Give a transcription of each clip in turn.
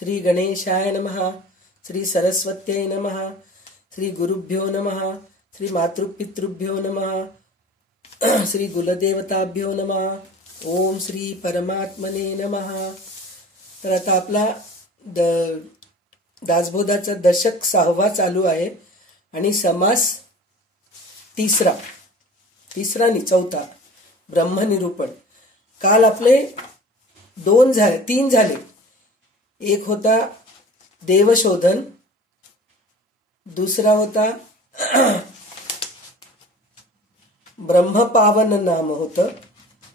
श्री गणेशाय नमः, श्री सरस्वत्यै नमः, श्री गुरुभ्यो नमः, श्री मातृपितृभ्यो नमः, श्री कुलदेवताभ्यो नमः. ओम श्री परमात्मने नमः. तर आता आपला दासबोधाचा दशक 6वा चालू आहे आणि समास तिसरा आणि चौथा ब्रह्मनिरूपण. काल आपले 3 झाले. एक होता देवशोधन, दुसरा होता ब्रह्मपावन नाम होतं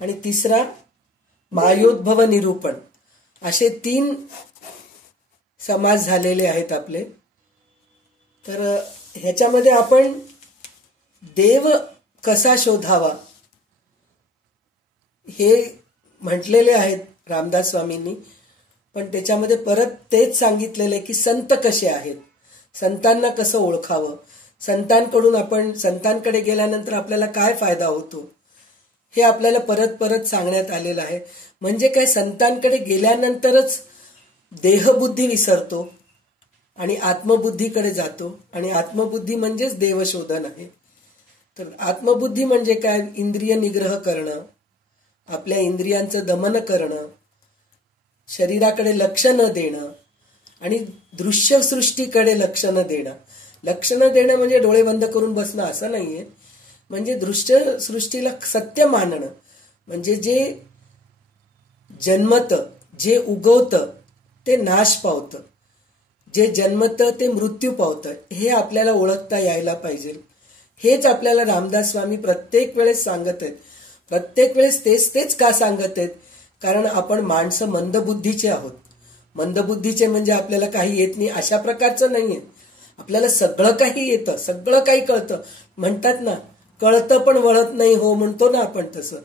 आणि तिसरा मायोद्भव निरूपण. असे 3 समास झालेले आहेत आपले. तर ह्याच्यामध्ये आपण देव कसा शोधावा हे म्हटलेले आहेत रामदास स्वामींनी, पण त्याच्यामध्ये परत तेच सांगितलेले की संत कसे आहेत, संतांना कसं ओळखावं, संतांकडे गेल्यानंतर आपल्याला काय फायदा होतो हे आपल्याला परत परत सांगण्यात आलेलं आहे. म्हणजे काय, संतांकडे गेल्यानंतरच देहबुद्धी विसरतो आणि आत्मबुद्धीकडे जातो, आणि आत्मबुद्धी म्हणजेच देवशोधन आहे. तर आत्मबुद्धी म्हणजे काय, इंद्रिय निग्रह करणं, आपल्या इंद्रियांचं दमन करणं, शरीराकडे लक्ष न देणं आणि दृश्य सृष्टीकडे लक्ष न देणं. लक्ष न देणं म्हणजे डोळे बंद करून बसणं असं नाहीये. म्हणजे दृश्य सृष्टीला सत्य मानणं, म्हणजे जे जन्मतं, जे उगवतं ते नाश पावतं, जे जन्मतं ते मृत्यू पावतं, हे आपल्याला ओळखता यायला पाहिजे. हेच आपल्याला रामदास स्वामी प्रत्येक वेळेस सांगत आहेत. प्रत्येक वेळेस तेच का सांगत आहेत? कारण आपण माणसं मंदबुद्धीचे आहोत. मंदबुद्धीचे म्हणजे आपल्याला काही येत नाही अशा प्रकारचं नाहीये. आपल्याला सगळं काही येतं, सगळं काही कळतं. म्हणतात ना, कळतं पण वळत नाही हो, म्हणतो ना आपण तसं.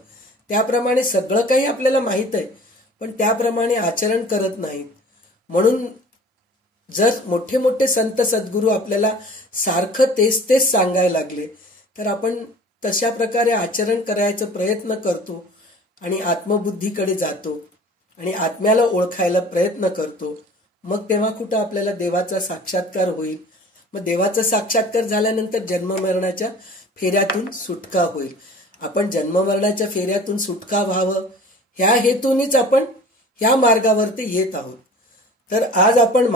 त्याप्रमाणे सगळं काही आपल्याला माहित आहे, पण त्याप्रमाणे आचरण करत नाहीत. म्हणून जर मोठे मोठे संत सद्गुरू आपल्याला सारखं तेच सांगायला लागले तर आपण तशा प्रकारे आचरण करायचा प्रयत्न करतो आणि आत्मबुद्धीकडे जातो आणि आत्म्याला ओळखायला प्रयत्न करतो. मग तेव्हा कुठं आपल्याला देवाचा साक्षात्कार होईल. मग देवाचा साक्षात्कार झाल्यानंतर जन्ममरणाच्या फेऱ्यातून सुटका होईल. आपण जन्ममरणाच्या फेऱ्यातून सुटका व्हावं ह्या हेतूनच आपण ह्या मार्गावरती येत आहोत. तर आज आपण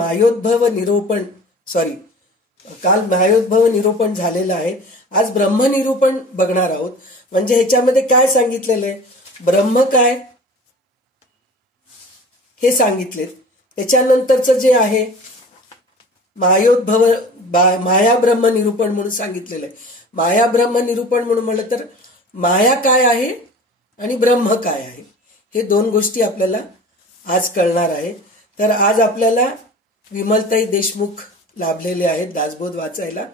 काल मायोद्भव निरूपण झालेलं आहे. आज ब्रह्मनिरूपण बघणार आहोत. म्हणजे ह्याच्यामध्ये काय सांगितलेलं आहे, ब्रह्म काय हे सांगितले. त्याच्यानंतरचं जे आहे माया ब्रह्म निरूपण म्हणून सांगितलेलं आहे. माया ब्रह्म निरूपण म्हणून म्हणलं तर माया काय आहे आणि ब्रह्म काय आहे हे 2 गोष्टी आपल्याला आज कळणार आहे. तर आज आपल्याला विमलताई देशमुख लाभलेले आहेत दासबोध वाचायला.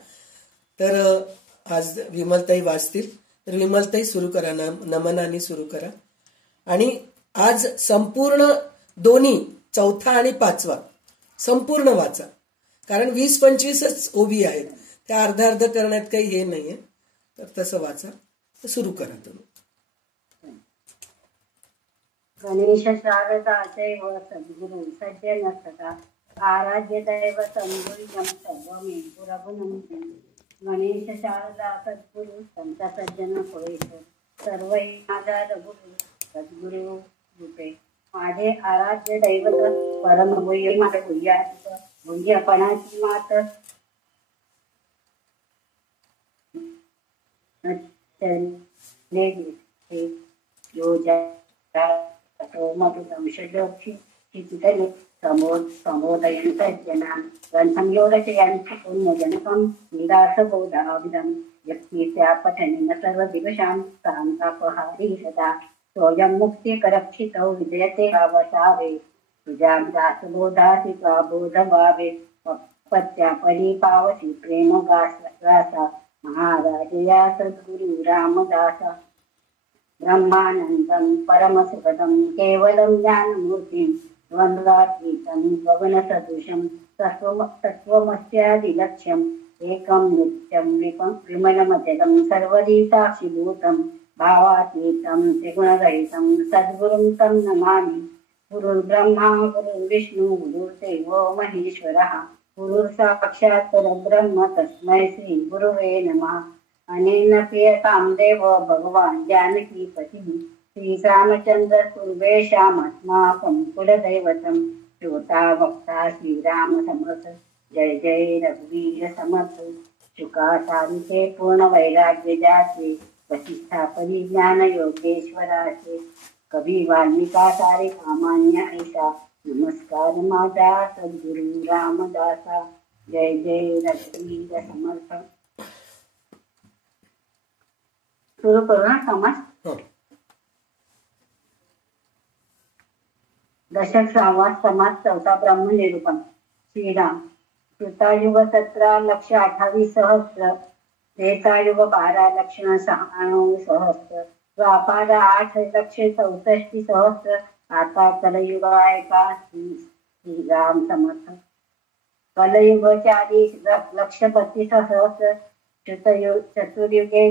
तर आज विमलताई वाचतील. तर विमलताई सुरू करा, नमनाने सुरू करा. आणि आज संपूर्ण दोन्ही 4था आणि 5वा संपूर्ण वाचा, कारण 20-25च ओबी आहेत. त्या अर्ध करण्यात काही हे नाहीये. तर तसं वाचा. तर सुरू करा तुम्ही. गणेश शारदा दैव सद्गुरु सज्जन सदा आराध्य दैव संगुरुजम सर्वमे पुरगुणम. गणेश शारदा सद्गुरु संत सज्जन पुरेश सर्व माझा रघुगुरु सद्गुरु रूपे. माझे आराध्य दैवत परम भूय माझे भूयपणाची मात समोदयन सज्जना ग्रंथम योगचयांची पुण्यजनकम निदासबोधाविदम व्यक्तीच्या पठनेन सर्व दिवशां सांतापहारी सदा स्वयं मुक्तिकरक्षितौ विजयते अवसावे तुझ्या दासबोधासी बोध व्हावे पत्या परिपावसी प्रेम गासा महाराज या सद्गुरु रामदासा. ब्रह्मानंदं परमसुखदं केवलं ज्ञानमूर्तिं द्वन्द्वातीतं गगनसदृशं तत्त्वमस्यादिलक्ष्यम् एकं नित्यं विमलमचलं सर्वदी साक्षिभूतं भावातीतं त्रिगुणरहितं सद्गुरुं तं नमामि. गुरुर्ब्रह्मा गुरुर्विष्णू गुरुर्देव महेश्वरः गुरुः साक्षात् परब्रह्म तस्मै श्री गुरुवे नमः। अनेन प्रियतां देव भगवान् जानकीपतिः श्रीरामचन्द्र पूर्वेशामस्माकं कुलदैवतं श्रोता वक्ता श्रीराम समर्थ। जय जय रघुवीर समर्थ। शुका सारिते पूर्ण वैराग्य जाते वशिष्ठा परिज्ञान योगेश्वराचे कवी वाल्मिका सारे कामान्य ऐसा नमस्कार माझा सद्गुरु रामदासा। जय जय रघुवीर समर्थ। सुरू करू ना समाज। दशक संवाद समाज चौथा ब्रह्मनिरूपण। श्रीराम कृतायुग 17,28,000 त्रेतायुग 12,96,000 द्वापार 8,64,000 आता कलयुग आहे का श्रीराम समर्थ। कलयुग 40,32,000 चतुर्युगे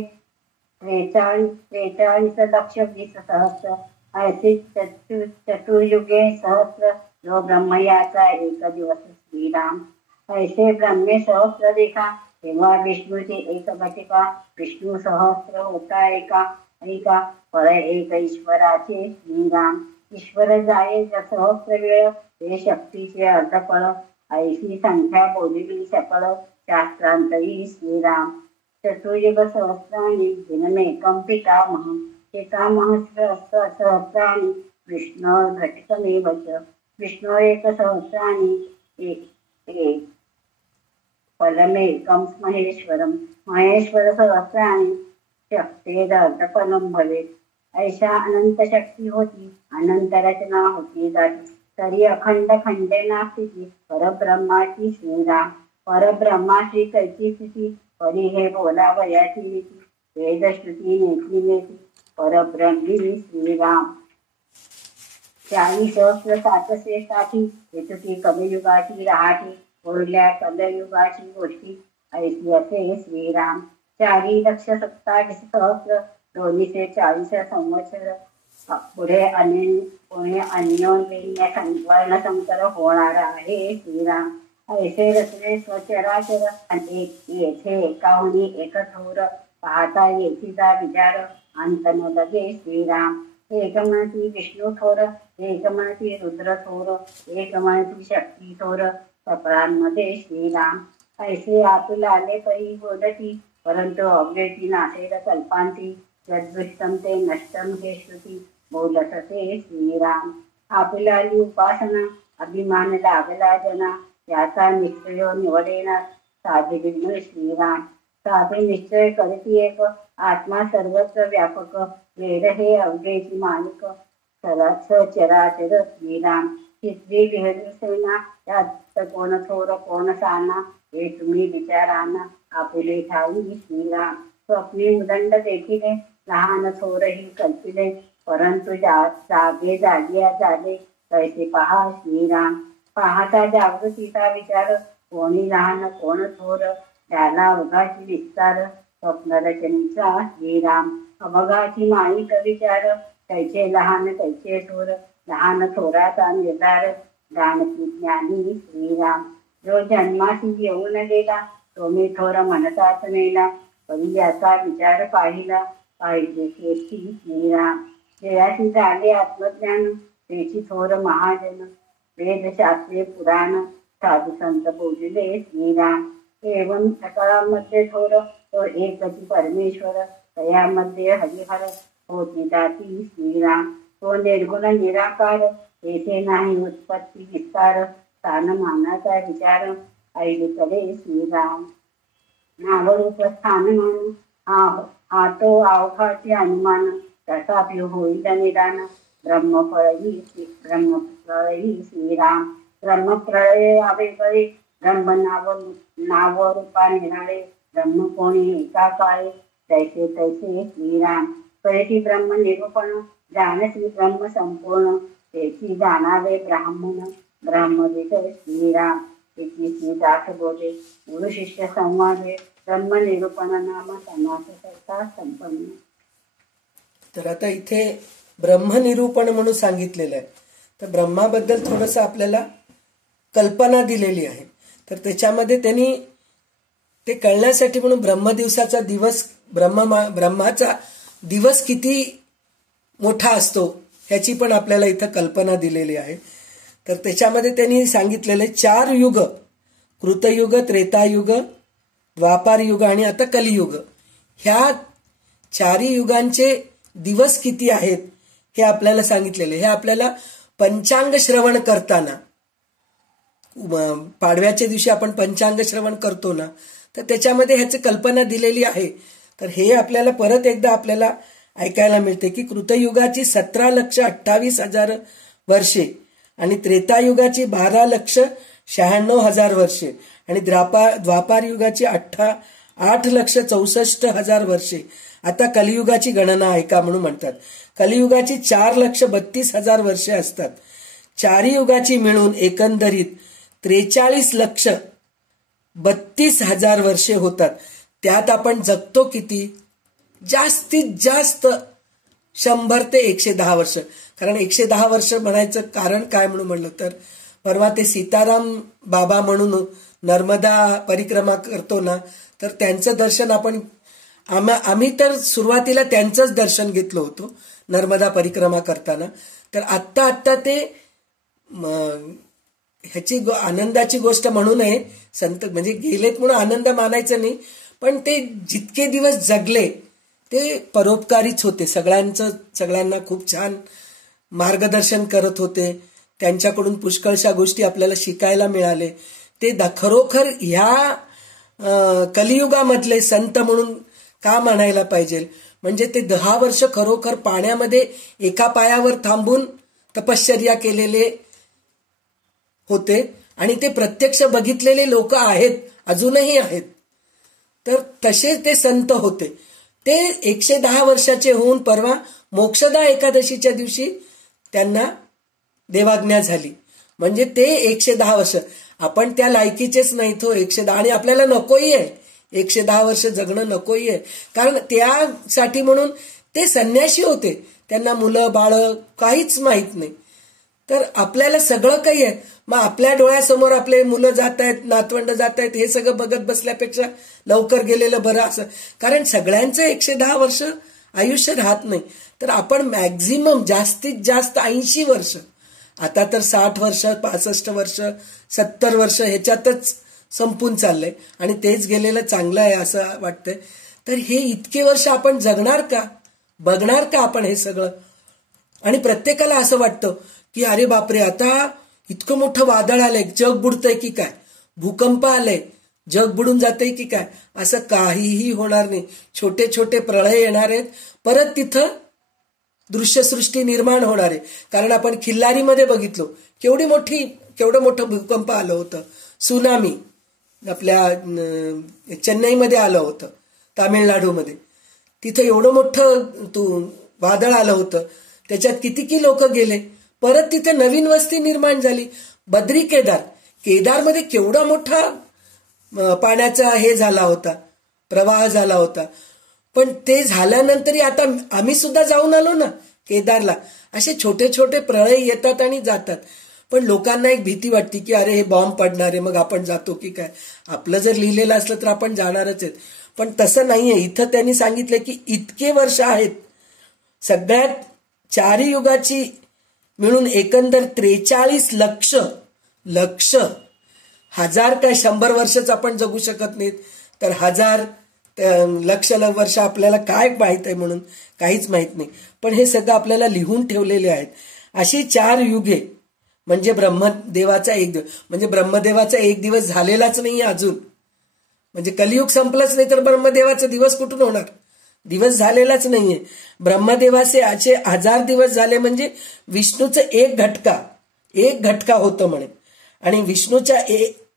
43,20,000 ऐसे चतुर्युगे सहस्र जो ब्रह्मयाचा एक दिवस श्रीराम। ऐसे ब्रह्मे सहस्र देखा तेव्हा विष्णूची एक घटिका विष्णू सहस्र होता एका पर एक ईश्वराचे श्रीराम। ईश्वर जाये सहस्र वेळ हे शक्तीचे अर्धफळ ऐशी संख्या बोलिली सकळ शास्त्रांतही श्रीराम। चतुर्युग सहस्राणी दिनमेकं पितामहं पितामह सहस्राणी विष्णु घटिकमेव च विष्णु एक सहस्राणी फलमेकं महेश्वरं महेश्वर सहस्राणी शक्तेरर्धफलं भवेत्। ऐशा अनंत शक्ती होती अनंत रचना होती जाती तरी अखंड खंडे नास्ती परब्रह्माची श्रीराम। परब्रह्माची कैची स्थिती परी हे बोलावयाची रीती वेदश्रुती नेती नेती परब्रह्मी श्रीराम। 40,760 हेतुकी कलियुगाची रहाटी बोलल्या कलयुगाची गोष्टी ऐशी असे श्रीराम। 4,27,000 240 संवत्सर पुढे अन्योन्य वर्णसंकर होणार आहे श्रीराम। ऐसे रचले स्वचराचर येथे एकाहुनी एक थोर पाहता येतीचा विचार अंत न लगे श्रीराम। एक म्हणती विष्णू थोर एक म्हणती रुद्र थोर एक म्हणती शक्ती थोर कपळांमध्ये श्रीराम। ऐसे आतुला आले परी बोलती परंतु अव्यक्ती नासेल कल्पांती यदृष्टम ते नष्टम हे श्रुती बोलत ते श्रीराम। आपुला आली उपासना अभिमान लागला जना याचा निश्चय निवडेना साधे श्रीराम। साधे निश्चय करती एक आत्मा सर्वत्र व्यापक वेद हे अवघेची मालिक सचराचर श्रीराम। चित्री विहरी सेना त्यात कोण थोर कोण साना हे तुम्ही विचाराना आपुले ठावी श्रीराम। स्वप्नी उदंड देखिले लहान थोरही कल्पिले परंतु जागे जागिया झाले कैसे पहा श्रीराम। पाहता जागृतीचा विचार कोणी लहान कोण थोर त्याला उगाची विस्तार स्वप्नरचनेचा श्रीराम। अवघाची माईक विचार कैचे लहान कैचे थोर लहान थोराचा निर्धार जाणती ज्ञानी श्रीराम। जो जन्माशी येऊन गेला तो मी थोर मनसात नेला परी याचा विचार पाहिला पाहिजे तेची श्रीराम। जयाशी झाले आत्मज्ञान तेची थोर महाजन वेद शास्त्रे पुराण साधू संत बोलले श्रीराम। एवं सकळामध्ये थोर तो एकची परमेश्वर तयामध्ये हरिहर होती जाती श्रीराम। तो निर्गुण निराकार येथे नाही उत्पत्ती विस्तार स्थानमानाचा विचार ऐकले श्रीराम। नावरूप स्थान म्हणून हा तो अवघाचे अनुमान तथापि होईल निदान ब्रह्मप्रळयी श्रीराम। ब्रह्मप्रळय आवेगळे ब्रह्म नाव रूपा निराळे ब्रह्म कोणी एका काळे तैसे तैसे श्रीराम। कैसी ब्रह्म निरूपण जानसी ब्रह्म संपूर्ण त्याची जाणावे ब्राह्मण ब्रह्मविद श्रीराम। त्याची श्रीदास बोले गुरु शिष्य संवादे ब्रह्म निरूपण नाम समासता संपन्न। तर आता इथे ब्रह्मनिरूपण म्हणून सांगितलेलं आहे तर ब्रह्माबद्दल थोडंसं आपल्याला कल्पना दिलेली आहे. तर त्याच्यामध्ये त्यांनी ते कळण्यासाठी म्हणून ब्रह्मदिवसाचा दिवस ब्रह्माचा दिवस किती मोठा असतो ह्याची पण आपल्याला इथं कल्पना दिलेली आहे. तर त्याच्यामध्ये त्यांनी सांगितलेले 4 युग, कृतयुग, त्रेतायुग, द्वापार युग आणि आता कलियुग, ह्या 4 युगांचे दिवस किती आहेत हे आपल्याला सांगितलेले. हे आपल्याला पंचांग श्रवण करताना, पाडव्याच्या दिवशी आपण पंचांग श्रवण करतो ना, तर त्याच्यामध्ये ह्याची कल्पना दिलेली आहे. तर हे आपल्याला परत एकदा आपल्याला ऐकायला मिळते की कृतयुगाची 17,28,000 वर्षे आणि त्रेतायुगाची 12,96,000 वर्षे आणि द्वापार युगाची 8,64,000 वर्षे. आता कलियुगाची गणना ऐका म्हणून म्हणतात. कलियुगाची 4,32,000 वर्षे असतात. 4 युगाची मिळून एकंदरीत 43,32,000 वर्षे होतात. त्यात आपण जगतो किती? जास्तीत जास्त 100 ते 110 वर्ष. कारण 110 वर्ष म्हणायचं कारण काय म्हणून म्हणलं तर, परवा ते सीताराम बाबा म्हणून नर्मदा परिक्रमा करतो ना, तर त्यांचं दर्शन आम्ही तर सुरुवातीला त्यांचंच दर्शन घेतलं होतं नर्मदा परिक्रमा करताना. तर आत्ता ते ह्याची आनंदाची गोष्ट म्हणू नये, संत म्हणजे गेलेत म्हणून आनंद मानायचा नाही, पण ते जितके दिवस जगले ते परोपकारीच होते. सगळ्यांना खूप छान मार्गदर्शन करत होते. त्यांच्याकडून पुष्कळशा गोष्टी आपल्याला शिकायला मिळाले. ते खरोखर ह्या कलियुगामधले संत म्हणून का म्हणायला पाहिजे, म्हणजे ते 10 वर्ष खरोखर पाण्यामध्ये एका पायावर थांबून तपश्चर्या केलेले होते आणि ते प्रत्यक्ष बघितलेले लोक आहेत, अजूनही आहेत. तर तसे ते संत होते. ते 110 वर्षाचे होऊन परवा मोक्षदा एकादशीच्या दिवशी त्यांना देवाज्ञा झाली. म्हणजे ते 110 वर्ष. आपण त्या लायकीचेच नाही तो 110, आणि आपल्याला नकोही आहे 110 वर्ष जगणं, नकोही आहे. कारण त्यासाठी म्हणून ते संन्याशी होते, त्यांना मुलं बाळ काहीच माहीत नाही. तर आपल्याला सगळं काही आहे. मग आपल्या डोळ्यासमोर आपले मुलं जात आहेत, नातवंड जात आहेत, हे सगळं बघत बसल्यापेक्षा लवकर गेलेलं बरं असं. कारण सगळ्यांचं 110 वर्ष आयुष्य राहत नाही. तर आपण मॅक्झिमम जास्तीत जास्त 80 वर्ष, आता तर 60 वर्ष, 65 वर्ष, 70 वर्ष ह्याच्यातच संपून चाललंय आणि तेच गेलेलं चांगलं आहे असं वाटतंय. तर हे इतके वर्ष आपण जगणार का, बघणार का आपण हे सगळं? आणि प्रत्येकाला असं वाटतं की अरे बापरे, आता इतकं मोठं वादळ आलंय, जग बुडतंय की काय, भूकंप आलंय, जग बुडून जातंय की काय. असं काहीही होणार नाही. छोटे छोटे प्रळय येणार आहेत, परत तिथं दृश्यसृष्टी निर्माण होणार आहे. कारण आपण खिल्लारीमध्ये बघितलो केवढं मोठं भूकंप आलं होतं. सुनामी आपल्या चेन्नईमध्ये आलं होतं, तामिळनाडूमध्ये. तिथं एवढं मोठं वादळ आलं होतं, त्याच्यात किती लोक गेले. परत तिथे नवीन वस्ती निर्माण झाली. बद्री केदारमध्ये केवढा मोठा पाण्याचा हे झाला होता, प्रवाह झाला होता. पण ते झाल्यानंतरही आता आम्ही सुद्धा जाऊन आलो ना केदारला. असे छोटे छोटे प्रळय येतात आणि जातात. पण लोकांना एक भीती वाटते की अरे हे बॉम्ब पडणार आहे, मग आपण जातो की काय. आपलं जर लिहिलेलं असलं तर आपण जाणारच आहेत. पण तसं नाहीये. इथं त्यांनी सांगितलं की इतके वर्ष आहेत, सगळ्यात 4 युगाची मिळून एकंदर 43 लक्ष. 1000 काय 100 वर्षच आपण जगू शकत नाहीत, तर 1000 लक्ष वर्ष आपल्याला काय माहित आहे म्हणून काहीच माहित नाही. पण हे सगळं आपल्याला लिहून ठेवलेले आहेत. अशी 4 युगे म्हणजे ब्रह्मदेवाचा एक दिवस, म्हणजे ब्रह्मदेवाचा एक दिवस झालेलाच नाही अजून. म्हणजे कलियुग संपलंच नाही तर ब्रह्मदेवाचा दिवस कुठून होणार? दिवस झालेलाच नाहीये. ब्रह्मदेवाचे 1000 दिवस झाले म्हणजे विष्णूचं एक घटका होतं म्हणे. आणि विष्णूच्या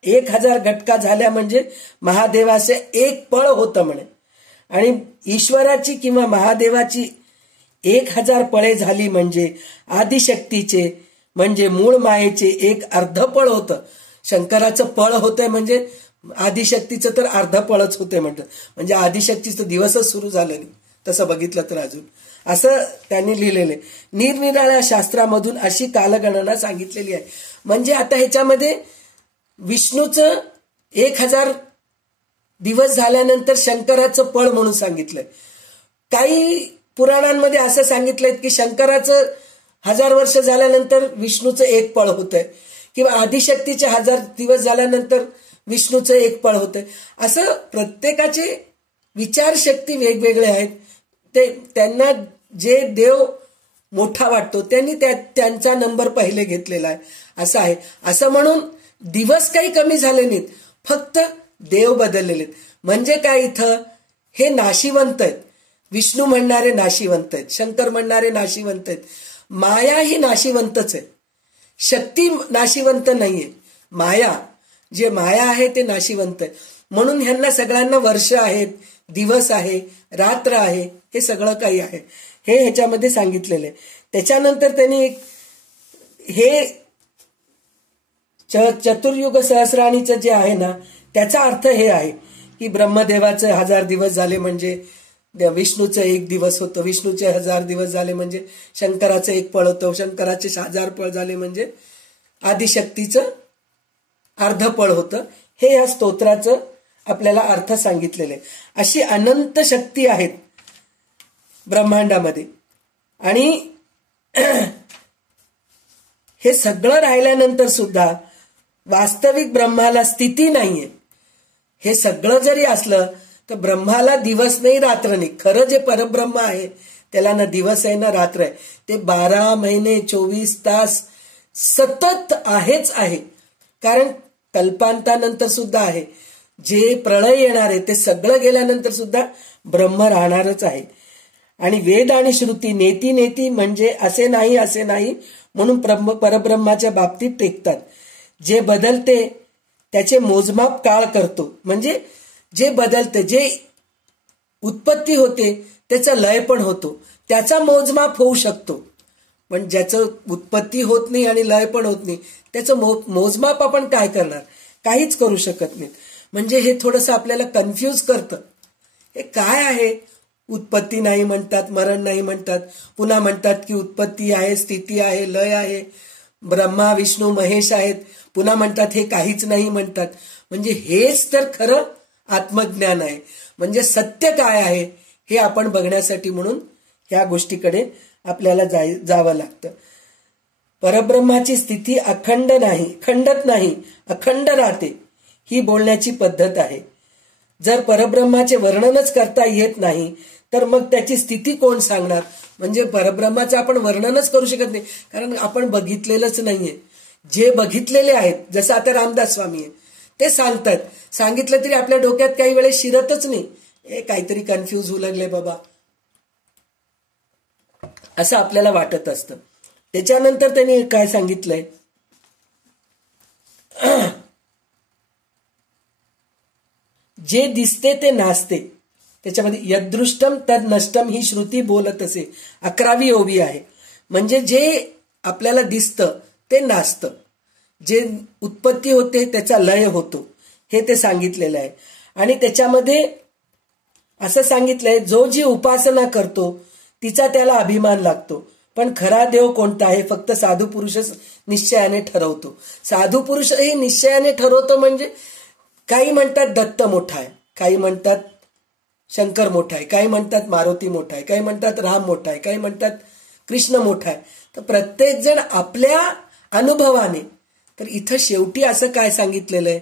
1000 घटका झाल्या म्हणजे महादेवाचे एक पळ होतं म्हणे. आणि ईश्वराची किंवा महादेवाची 1000 पळे झाली म्हणजे आदिशक्तीचे म्हणजे मूळ मायेचे एक अर्धपळ होतं. शंकराचं पळ होतंय म्हणजे आदिशक्तीचं तर अर्धपळच होतंय म्हणतात. म्हणजे आदिशक्तीचं दिवसच सुरू झालं नाही तसं बघितलं तर. असं त्यांनी लिहिलेलं आहे. निरनिराळ्या शास्त्रामधून अशी कालगणना सांगितलेली आहे. म्हणजे आता ह्याच्यामध्ये विष्णूचं 1000 दिवस झाल्यानंतर शंकराचं पळ म्हणून सांगितलंय. काही पुराणांमध्ये असं सांगितलंय की शंकराचं 1000 वर्ष झाल्यानंतर विष्णूचं एक पळ होतंय, किंवा आदिशक्तीचे 1000 दिवस झाल्यानंतर विष्णूचं एक पळ होतंय. असं प्रत्येकाचे विचारशक्ती वेगवेगळे आहेत. त्यांना जे देव मोठा वाटतो त्यांनी त्यांचा नंबर पहिले घेतलेला आहे, असं आहे. असं म्हणून दिवस काही कमी झाले नाहीत, फक्त देव बदललेले आहेत. म्हणजे काय, इथं हे नाशिवंत आहेत. विष्णू म्हणणारे नाशिवंत आहेत, शंकर म्हणणारे नाशिवंत आहेत, माया ही नाशिवंतच आहे, शक्ती नाशिवंत नाहीये. माया आहे ते नाशिवंत आहे. म्हणून ह्यांना सगळ्यांना वर्ष आहेत, दिवस आहे, रात्र आहे, हे सगळं काही आहे, हे ह्याच्यामध्ये सांगितलेलं आहे. त्याच्यानंतर त्यांनी हे चतुर्युग सहस्राणीचं जे आहे ना, त्याचा अर्थ हे आहे की ब्रह्मदेवाचे 1000 दिवस झाले म्हणजे विष्णूचं 1 दिवस होतं, विष्णूचे 1000 दिवस झाले म्हणजे शंकराचं 1 पळ होतं, शंकराचे 1000 पळ झाले म्हणजे आदिशक्तीचं अर्ध पळ होतं. हे या स्तोत्राचं आपल्याला अर्थ सांगितलेले. अशी अनंत शक्ती आहेत ब्रह्मांडामध्ये. आणि हे सगळं राहिल्यानंतर सुद्धा वास्तविक ब्रह्माला स्थिती नाहीये. हे सगळं जरी असलं तर ब्रह्माला दिवस नाही, रात्र नाही. खरं जे परब्रह्म आहे त्याला ना दिवस आहे ना रात्र आहे. ते 12 महिने 24 तास सतत आहेच आहे. कारण कल्पांतानंतर सुद्धा आहे. जे प्रळय येणार आहे ते सगळं गेल्यानंतर सुद्धा ब्रह्म राहणारच आहे. आणि वेद आणि श्रुती नेती नेती म्हणजे असे नाही म्हणून परब्रह्माच्या बाबतीत टेकतात. जे बदलते त्याचे मोजमाप काळ करतो. म्हणजे जे बदलते, जे उत्पत्ती होते त्याचा लय पण होतो, त्याचा मोजमाप होऊ शकतो. पण ज्याचं उत्पत्ती होत नाही आणि लय पण होत नाही त्याचं मोजमाप आपण काय करणार, काहीच करू शकत नाही. म्हणजे हे थोडंसं आपल्याला कन्फ्यूज करतं. हे काय आहे, उत्पत्ती नाही म्हणतात, मरण नाही म्हणतात, पुन्हा म्हणतात की उत्पत्ती आहे, स्थिती आहे, लय आहे, ब्रह्मा विष्णू महेश आहेत, पुन्हा म्हणतात हे काहीच नाही म्हणतात. म्हणजे हेच तर खरं आत्मज्ञान आहे. म्हणजे सत्य काय आहे हे आपण बघण्यासाठी म्हणून ह्या गोष्टीकडे आपल्याला जावं लागतं. परब्रह्माची स्थिती खंडत नाही, अखंड राहते, ही बोलण्याची पद्धत आहे. जर परब्रह्माचे वर्णनच करता येत नाही तर मग त्याची स्थिती कोण सांगणार. म्हणजे परब्रह्माचं आपण वर्णनच करू शकत नाही, कारण आपण बघितलेलंच नाहीये. जे बघितलेले आहेत, जसं आता रामदास स्वामी आहे, ते सांगतात. सांगितलं तरी आपल्या डोक्यात काही वेळेस शिरतच नाही. हे काहीतरी कन्फ्यूज होऊ लागले बाबा, असं आपल्याला वाटत असतं. त्याच्यानंतर त्यांनी काय सांगितलंय, जे दिसते ते नाचते. त्याच्यामध्ये यदृष्टम तद नष्टम ही श्रुती बोलत असे. 11वी ओवी आहे. म्हणजे जे आपल्याला दिसतं ते नाचतं, जे उत्पत्ती होते त्याचा लय होतो, हे ते सांगितलेलं आहे. आणि त्याच्यामध्ये असं सांगितलंय, जो जी उपासना करतो तिचा त्याला अभिमान लागतो, पण खरा देव कोणता आहे फक्त साधू पुरुषच निश्चयाने ठरवतो. साधू पुरुष हे निश्चयाने ठरवतो. म्हणजे काही म्हणतात दत्त मोठा आहे, काही म्हणतात शंकर मोठा आहे, काही म्हणतात मारुती मोठा आहे, काही म्हणतात राम मोठा आहे, काही म्हणतात कृष्ण मोठा आहे. तर प्रत्येक जण आपल्या अनुभवाने. तर इथं शेवटी असं काय सांगितलेलं आहे,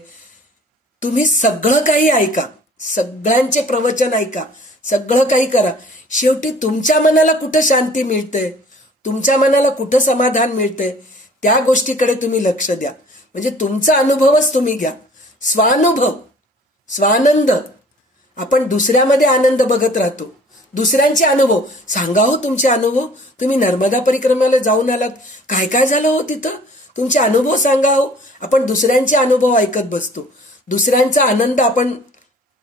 तुम्ही सगळं काही ऐका, सगळ्यांचे प्रवचन ऐका, सगळं काही करा, शेवटी तुमच्या मनाला कुठं शांती मिळते, तुमच्या मनाला कुठं समाधान मिळते, त्या गोष्टीकडे तुम्ही लक्ष द्या. म्हणजे तुमचा अनुभवच तुम्ही घ्या. स्वानुभव, स्वानंद. आपण दुसऱ्यामध्ये आनंद बघत राहतो, दुसऱ्यांचे अनुभव सांगा. हो तुमचे अनुभव, तुम्ही नर्मदा परिक्रमेला जाऊन आलात, काय काय झालं हो तिथं, तुमचे अनुभव सांगा हो. आपण दुसऱ्यांचे अनुभव ऐकत बसतो, दुसऱ्यांचा आनंद आपण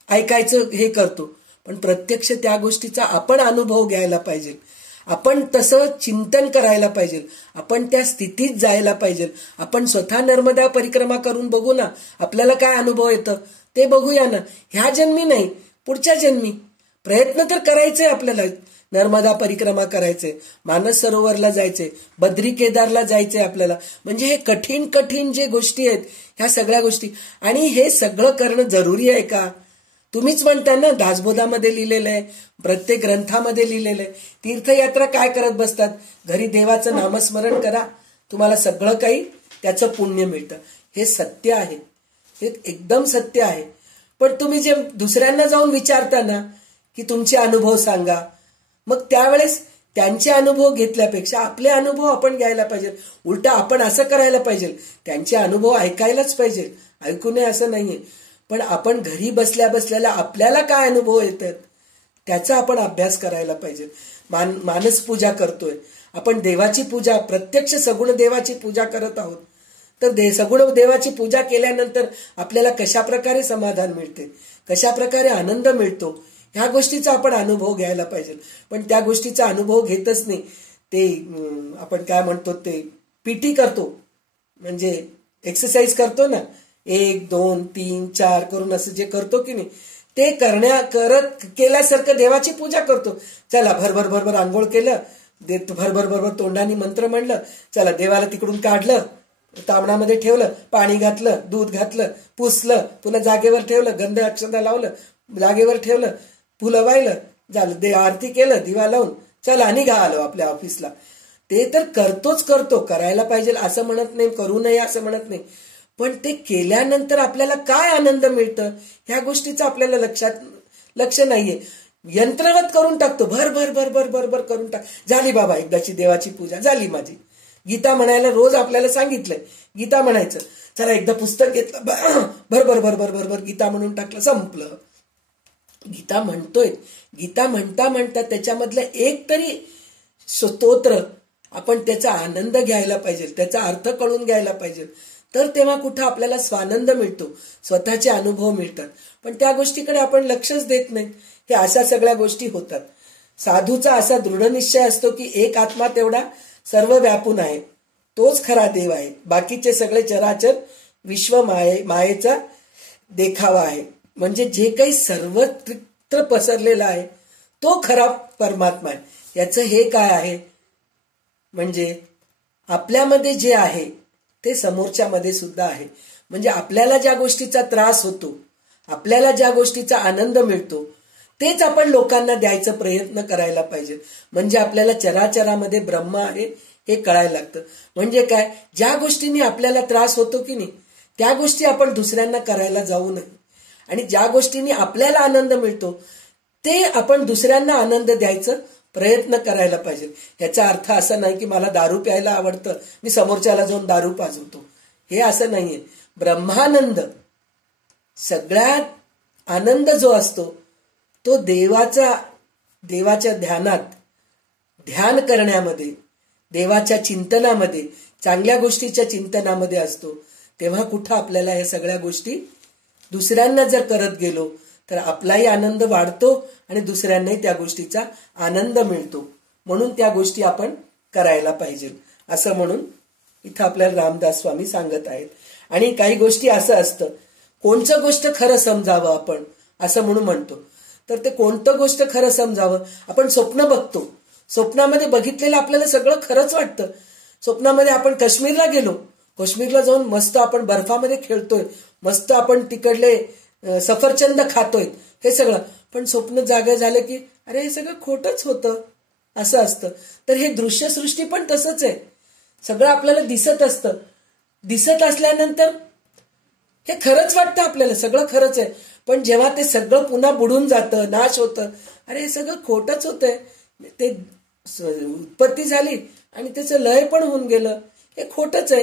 ऐकायचं हे करतो, पण प्रत्यक्ष त्या गोष्टीचा आपण अनुभव घ्यायला पाहिजे. आपण तसं चिंतन करायला पाहिजे, आपण त्या स्थितीत जायला पाहिजे. आपण स्वतः नर्मदा परिक्रमा करून बघू ना, आपल्याला काय अनुभव येतं ते बघूया ना. ह्या जन्मी नाही, पुढच्या जन्मी प्रयत्न तर करायचंय आपल्याला. नर्मदा परिक्रमा करायचे, मानस सरोवरला जायचे, बद्री केदारला जायचे आपल्याला. म्हणजे हे कठीण कठीण जे गोष्टी आहेत ह्या सगळ्या गोष्टी, आणि हे सगळं करणं जरुरी आहे का? तुम्हीच म्हणताय ना, दासबोधामध्ये लिहिलेलं आहे, प्रत्येक ग्रंथामध्ये लिहिलेलं आहे. तीर्थयात्रा काय करत बसतात? घरी देवाचं नामस्मरण करा, तुम्हाला सगळं काही त्याचं पुण्य मिळतं. हे सत्य आहे, हे एकदम सत्य आहे. पण तुम्ही जे दुसऱ्यांना जाऊन विचारता ना की तुमचे अनुभव सांगा, मग त्यावेळेस त्यांचे अनुभव घेतल्यापेक्षा आपले अनुभव आपण घ्यायला पाहिजे. उलटा आपण असं करायला पाहिजे, त्यांचे अनुभव ऐकायलाच पाहिजे, ऐकू नये असं नाहीये. पण आपण घरी बसल्या बसल्याला आपल्याला काय अनुभव येतात त्याचा आपण अभ्यास करायला पाहिजे. मानस पूजा करतोय आपण, देवाची पूजा, प्रत्यक्ष सगुण देवाची पूजा करत आहोत. तर सगुण देवाची पूजा केल्यानंतर आपल्याला कशा प्रकारे समाधान मिळते, कशा प्रकारे आनंद मिळतो, ह्या गोष्टीचा आपण अनुभव घ्यायला पाहिजे. पण त्या गोष्टीचा अनुभव घेतच नाही. ते आपण काय म्हणतो, ते पीटी करतो, म्हणजे एक्सरसाइज करतो ना, 1 2 3 4 करून असं जे करतो की नाही, ते केल्यासारखं देवाची पूजा करतो. चला भरभर भरभर आंघोळ केलं, भरभर भरभर तोंडाने मंत्र म्हणलं, चला देवाला तिकडून काढलं, तामणामध्ये ठेवलं, पाणी घातलं, दूध घातलं, पुसलं, पुन्हा जागेवर ठेवलं, गंध अक्षता लावलं, जागेवर ठेवलं, फुलं वाहिलं, झालं, आरती केलं, दिवा लावून चला निघा आलो आपल्या ऑफिसला. ते तर करतो, करायला पाहिजे असं म्हणत नाही, करू नये असं म्हणत नाही. पण ते केल्यानंतर आपल्याला काय आनंद मिळतं ह्या गोष्टीचं आपल्याला लक्ष नाहीये. यंत्रवत करून टाकतो, भर भर भर भर भर भर करून टाक, झाली बाबा एकदाची देवाची पूजा झाली माझी. गीता म्हणायला रोज आपल्याला सांगितलंय, गीता म्हणायचं. चला एकदा पुस्तक घेतलं, भर भर भर भर भर भर गीता म्हणून टाकलं, संपलं. गीता म्हणतोय, गीता म्हणता म्हणता त्याच्यामधलं एक तरी स्तोत्र आपण त्याचा आनंद घ्यायला पाहिजे, त्याचा अर्थ कळून घ्यायला पाहिजे. तर तेव्हा कुठं आपल्याला स्वानंद मिळतो, स्वतःचे अनुभव मिळतात. पण त्या गोष्टीकडे आपण लक्षच देत नाही. हे अशा सगळ्या गोष्टी होतात. साधूचा असा दृढ निश्चय असतो की एक आत्मा तेवढा सर्व व्यापून आहे, तोच खरा देव आहे. बाकीचे सगळे चराचर विश्व मायेचा देखावा आहे. म्हणजे जे काही सर्वत्र पसरलेला आहे तो खरा परमात्मा आहे. याचं हे काय आहे, म्हणजे आपल्यामध्ये जे आहे ते समोरच्यामध्ये सुद्धा आहे. म्हणजे आपल्याला ज्या गोष्टीचा त्रास होतो, आपल्याला ज्या गोष्टीचा आनंद मिळतो, तेच आपण लोकांना द्यायचा प्रयत्न करायला पाहिजे. म्हणजे आपल्याला चराचरामध्ये ब्रह्म आहे हे कळायला लागतं. म्हणजे काय, ज्या गोष्टींनी आपल्याला त्रास होतो की नाही त्या गोष्टी आपण दुसऱ्यांना करायला जाऊ नये. आणि ज्या गोष्टींनी आपल्याला आनंद मिळतो ते आपण दुसऱ्यांना आनंद द्यायचा प्रयत्न करायला पाहिजे. याचा अर्थ असा नाही की मला दारू प्यायला आवडतं, मी समोरच्याला जाऊन दारू पाजवतो, हे असं नाहीये. ब्रह्मानंद, सगळ्यात आनंद जो असतो तो देवाच्या ध्यानात, ध्यान करण्यामध्ये, देवाच्या चिंतनामध्ये, चांगल्या गोष्टीच्या चिंतनामध्ये असतो. तेव्हा कुठं आपल्याला या सगळ्या गोष्टी दुसऱ्यांना जर करत गेलो तर आपलाही आनंद वाढतो आणि दुसऱ्यांनाही त्या गोष्टीचा आनंद मिळतो. म्हणून त्या गोष्टी आपण करायला पाहिजे असं म्हणून इथं आपल्याला रामदास स्वामी सांगत आहेत. आणि काही गोष्टी असं असतं, कोणचं गोष्ट खरं समजावं आपण असं म्हणून म्हणतो. तर ते कोणतं गोष्ट खरं समजावं, आपण स्वप्न बघतो, स्वप्नामध्ये बघितलेलं आपल्याला सगळं खरंच वाटतं. स्वप्नामध्ये आपण काश्मीरला गेलो, काश्मीरला जाऊन मस्त आपण बर्फामध्ये खेळतोय, मस्त आपण तिकडले सफरचंद खातोय, हे सगळं. पण स्वप्न जागा झालं की अरे हे सगळं खोटंच होतं असं असतं. तर हे दृश्यसृष्टी पण तसंच आहे. सगळं आपल्याला दिसत असतं, दिसत असल्यानंतर हे खरंच वाटतं आपल्याला, सगळं खरंच आहे. पण जेव्हा ते सगळं पुन्हा बुडून जातं, नाश होतं, अरे हे सगळं खोटंच होतंय, ते उत्पत्ती झाली आणि त्याचं लय पण होऊन गेलं, हे खोटंच आहे,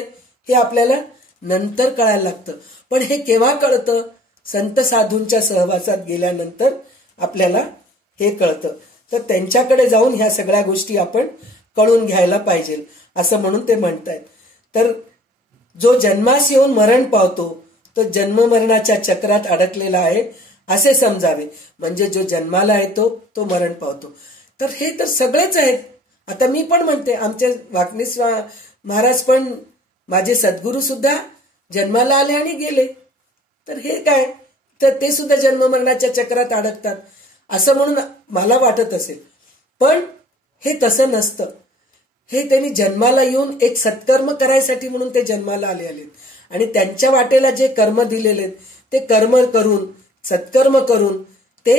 हे आपल्याला नंतर कळायला लागतं. पण हे केव्हा कळतं, संत साधूंच्या सहवासात गेल्यानंतर आपल्याला हे कळतं. तर त्यांच्याकडे जाऊन ह्या सगळ्या गोष्टी आपण कळून घ्यायला पाहिजे असं म्हणून ते म्हणतायत. तर जो जन्मास येऊन मरण पावतो तो जन्म मरणाच्या चक्रात अडकलेला आहे असे समजावे. म्हणजे जो जन्माला येतो तो मरण पावतो. तर हे तर सगळेच आहेत. आता मी पण म्हणते, आमचे वाकणीस महाराज पण, माझे सद्गुरू सुद्धा जन्माला आले आणि गेले. तर हे काय, तर ते सुद्धा जन्म मरणाच्या चक्रात अडकतात असं म्हणून मला वाटत असेल. पण हे तसं नसतं. हे त्यांनी जन्माला येऊन एक सत्कर्म करायसाठी म्हणून ते जन्माला आलेले आणि त्यांच्या वाटेला जे कर्म दिलेले ते कर्म करून सत्कर्म करून ते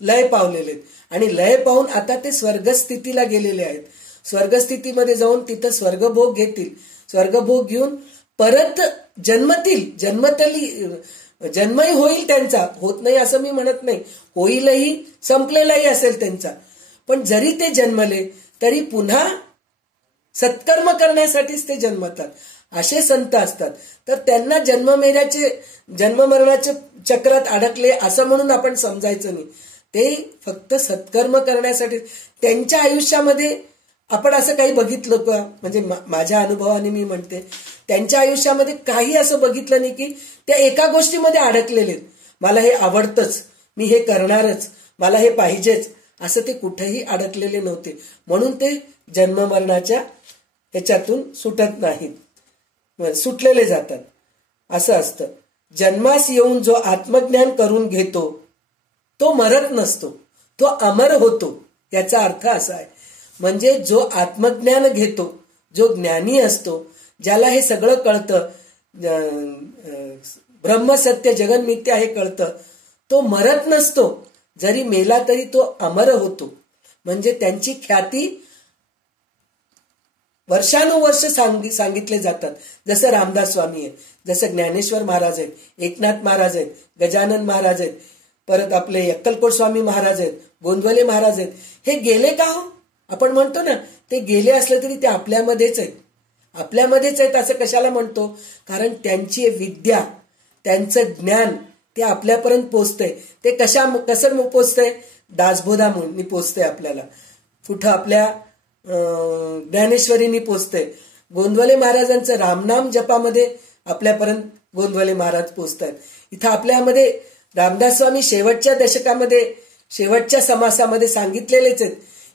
लय पावलेले आणि लय पाहून आता ते स्वर्गस्थितीला गेलेले आहेत. स्वर्गस्थितीमध्ये जाऊन तिथं स्वर्गभोग घेतील. स्वर्गभोग घेऊन परत जन्मतील. जन्मही होईल त्यांचा, होत नाही असं मी म्हणत नाही, होईलही, संपलेलाही असेल त्यांचा. पण जरी ते जन्मले तरी पुन्हा सत्कर्म करण्यासाठीच ते जन्मतात. असे संत असतात. तर त्यांना जन्ममरणाच्या चक्रात अडकले असं म्हणून आपण समजायचं नाही. ते फक्त सत्कर्म करण्यासाठी त्यांच्या आयुष्यामध्ये आपण असं काही बघितलं का? म्हणजे माझ्या अनुभवाने मी म्हणते, त्यांच्या आयुष्यामध्ये काही असं बघितलं नाही की त्या एका गोष्टीमध्ये अडकलेले, मला हे आवडतंच, मी हे करणारच, मला हे पाहिजेच, असं ते कुठेही अडकलेले नव्हते. म्हणून ते जन्ममरणाच्या ह्याच्यातून सुटत नाहीत, सुटलेले जातात. असं असतं. जन्मास येऊन जो आत्मज्ञान करून घेतो तो मरत नसतो, तो अमर होतो. याचा अर्थ असा आहे. म्हणजे जो आत्मज्ञान घेतो, जो ज्ञानी असतो, ज्याला हे सगळं कळतं, ब्रह्म सत्य जगन मिथ्या हे कळतं, तो मरत नसतो. जरी मेला तरी तो अमर होतो. म्हणजे त्यांची ख्याती वर्षानुवर्ष सांगितले जातात. जसं रामदास स्वामी आहे, जसं ज्ञानेश्वर महाराज आहेत, एकनाथ महाराज आहेत, गजानन महाराज आहेत, परत आपले अक्कलकोट स्वामी महाराज आहेत, गोंदवले महाराज आहेत. हे गेले का हो? आपण म्हणतो ना, ते गेले असले तरी ते आपल्यामध्येच आहेत. आपल्यामध्येच आहेत असं कशाला म्हणतो? कारण त्यांची विद्या, त्यांचं ज्ञान ते आपल्यापर्यंत पोचतंय. ते कसं पोचतंय? दासबोधांनी पोचतंय आपल्याला. कुठं आपल्या ज्ञानेश्वरींनी पोचतंय. गोंदवले महाराजांचं रामनाम जपामध्ये आपल्यापर्यंत गोंदवले महाराज पोचतात. इथं आपल्यामध्ये रामदास स्वामी शेवटच्या दशकामध्ये, शेवटच्या समासामध्ये सांगितलेलेच आहेत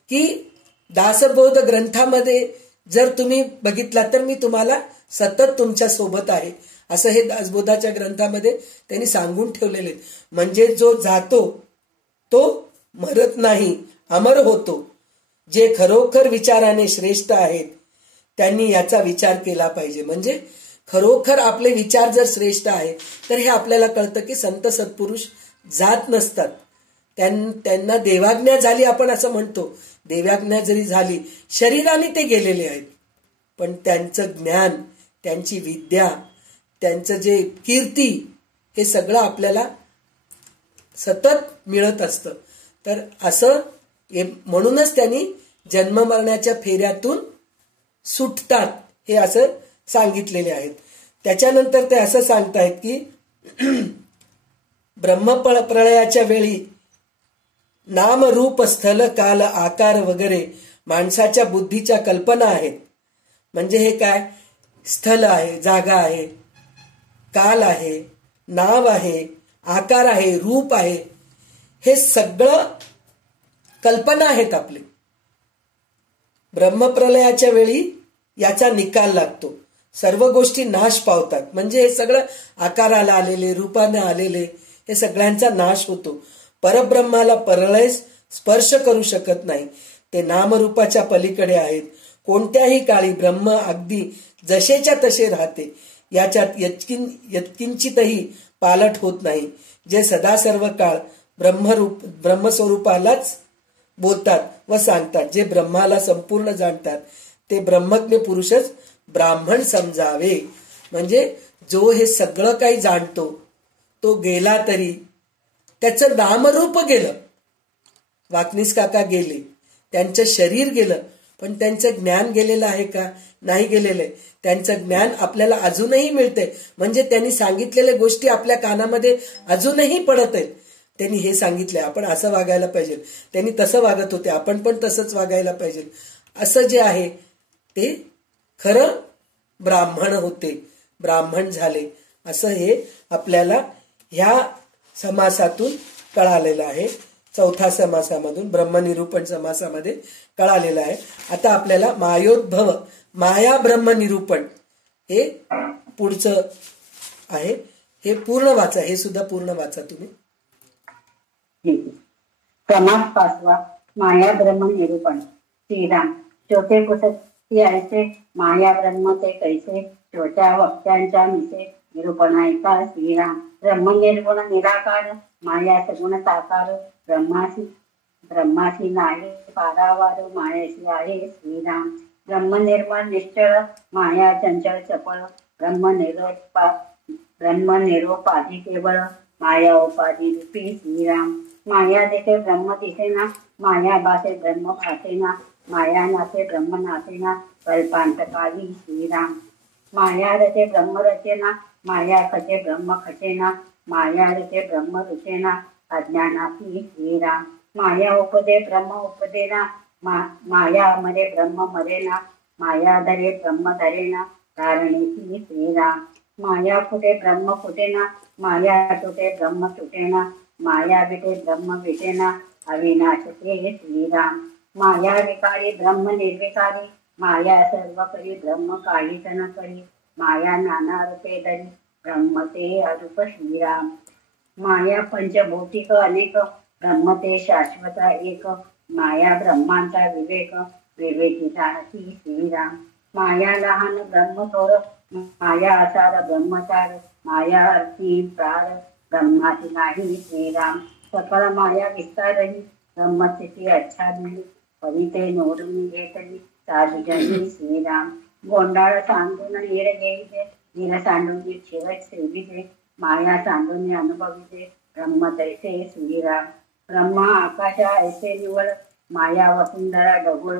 की दासबोध ग्रंथामध्ये जर तुम्ही बघितला तर मी तुम्हाला सतत तुमच्या सोबत आहे, असं हे दासबोधाच्या ग्रंथामध्ये त्यांनी सांगून ठेवलेले. म्हणजे जो जातो तो मरत नाही, अमर होतो. जे खरोखर विचाराने श्रेष्ठ आहेत त्यांनी याचा विचार केला पाहिजे. म्हणजे खरोखर आपले विचार जर श्रेष्ठ आहे तर हे आपल्याला कळतं की संत सत्पुरुष जात नसतात. त्यांना देवाज्ञा झाली आपण असं म्हणतो. देवाज्ञा जरी झाली, शरीराने ते गेलेले आहेत, पण त्यांचं ज्ञान, त्यांची विद्या, त्यांचं जे कीर्ती, हे सगळं आपल्याला सतत मिळत असतं. तर असं म्हणूनच त्यांनी जन्म मरणाच्या फेऱ्यातून सुटतात हे असं सांगितलेले आहेत. त्याच्यानंतर ते असं सांगतायत की ब्रह्मप्रलयाच्या वेळी नाम रूप स्थल काल आकार वगैरे माणसाच्या बुद्धीच्या कल्पना आहेत. म्हणजे हे काय? स्थल आहे, जागा आहे, काल आहे, नाव आहे, आकार आहे, रूप आहे, हे सगळं कल्पना आहेत आपली. ब्रह्मप्रलयाच्या वेळी याचा निकाल लागतो. सर्व गोष्टी नाश पावतात. म्हणजे हे सगळं आकाराला आलेले, रूपाने आलेले, हे सगळ्यांचा नाश होतो. परब्रह्माला प्रलय स्पर्श करू शकत नाही. ते नामरूपाच्या पलीकडे आहेत. कोणत्याही काळी ब्रह्म अगदी जसेच्या तसे राहते. याच्यात यत्किंचितही पालट होत नाही. जे सदा सर्व काळ ब्रह्मस्वरूपालाच बोलतात व सांगतात, जे ब्रह्माला संपूर्ण जाणतात, ते ब्रह्मज्ञ पुरुषच ब्राह्मण समजावे. म्हणजे जो हे सगळं काही जाणतो तो गेला तरी त्याचं नामरूप गेलं. वाकनीस काका गेले, त्यांचं शरीर गेलं, पण त्यांचं ज्ञान गेलेलं आहे का? नाही गेलेलं आहे. त्यांचं ज्ञान आपल्याला अजूनही मिळतंय. म्हणजे त्यांनी सांगितलेल्या गोष्टी आपल्या कानामध्ये अजूनही पडत आहेत. त्यांनी हे सांगितलंय, आपण असं वागायला पाहिजे, त्यांनी तसं वागत होते, आपण पण तसंच वागायला पाहिजे, असं जे आहे ते खरं ब्राह्मण होते, ब्राह्मण झाले, असं हे आपल्याला ह्या समासातून कळालेलं आहे. चौथा समासामधून, ब्रह्मनिरूपण समासामध्ये कळालेलं आहे. आता आपल्याला मायोद्भव, माया ब्रह्मनिरूपण हे पुढचं आहे. हे पूर्ण वाचा, हे सुद्धा पूर्ण वाचा तुम्ही. समास 5वा. माया ब्रह्म निरूपण. श्रीराम. छोटे पुसत ऐसे माया ब्रह्म ते कैसे, छोट्या वक्त्यांच्या मिसे निरूपण ऐका. श्रीराम. ब्रह्म निर्गुण निराकार, माया सगुण साकार, ब्रह्माशी नाही पारावार, मायाशी आहे. श्रीराम. ब्रह्म निर्मळ निश्चळ, माया चंचल चपळ, ब्रह्म निरोपाधी केवळ, माया उपाधी रूपी. श्रीराम. माया दिसे ब्रह्म दिसेना, माया भासे ब्रह्म भासेना, माया नाचे ब्रह्म नाचेना, कल्पांतकाली. श्रीराम. माया रचे ब्रह्म रचेना, माया खचे ब्रह्म खचेना, माया रचे ब्रह्म रुचेना, अज्ञानाची. श्रीराम. माया उपदे ब्रह्म उपदेना, माया मरे ब्रह्म मरेना, माया धरे ब्रह्म धरेना, धारणेची. श्रीराम. माया फुटे ब्रह्म फुटेना, माया तुटे ब्रह्म तुटेना, माया विटे ब्रह्म विटेना, अविनाशते. श्रीराम. माया विकारी ब्रह्म निर्विकारी, माया सर्व करी ब्रह्म काहीच न करी, माया नाना रूपे धरी, ब्रह्म ते अरूप. श्रीराम. माया पंचभौतिक अनेक, ब्रह्म ते शाश्वत एक, माया ब्रह्मांचा विवेक, विवेकी जाणती. श्रीराम. माया लहान ब्रह्म थोर, माया असार ब्रह्मचार, माया अर्थी प्रार, ब्रह्माची नाही. श्रीराम. सकळ माया विस्तारही, ब्रह्मस्थिती आच्छादली, पविते नोरून घेतली, साधुजनी. श्रीराम. गोंडाळ सांडून नीर घेईचे, नीर सांडून शेवट सेविते, माया सांडून अनुभविते, ब्रह्म तैसे. श्रीराम. ब्रह्मा आकाशा ऐसे निवळ, माया वसुंधरा ढगुळ,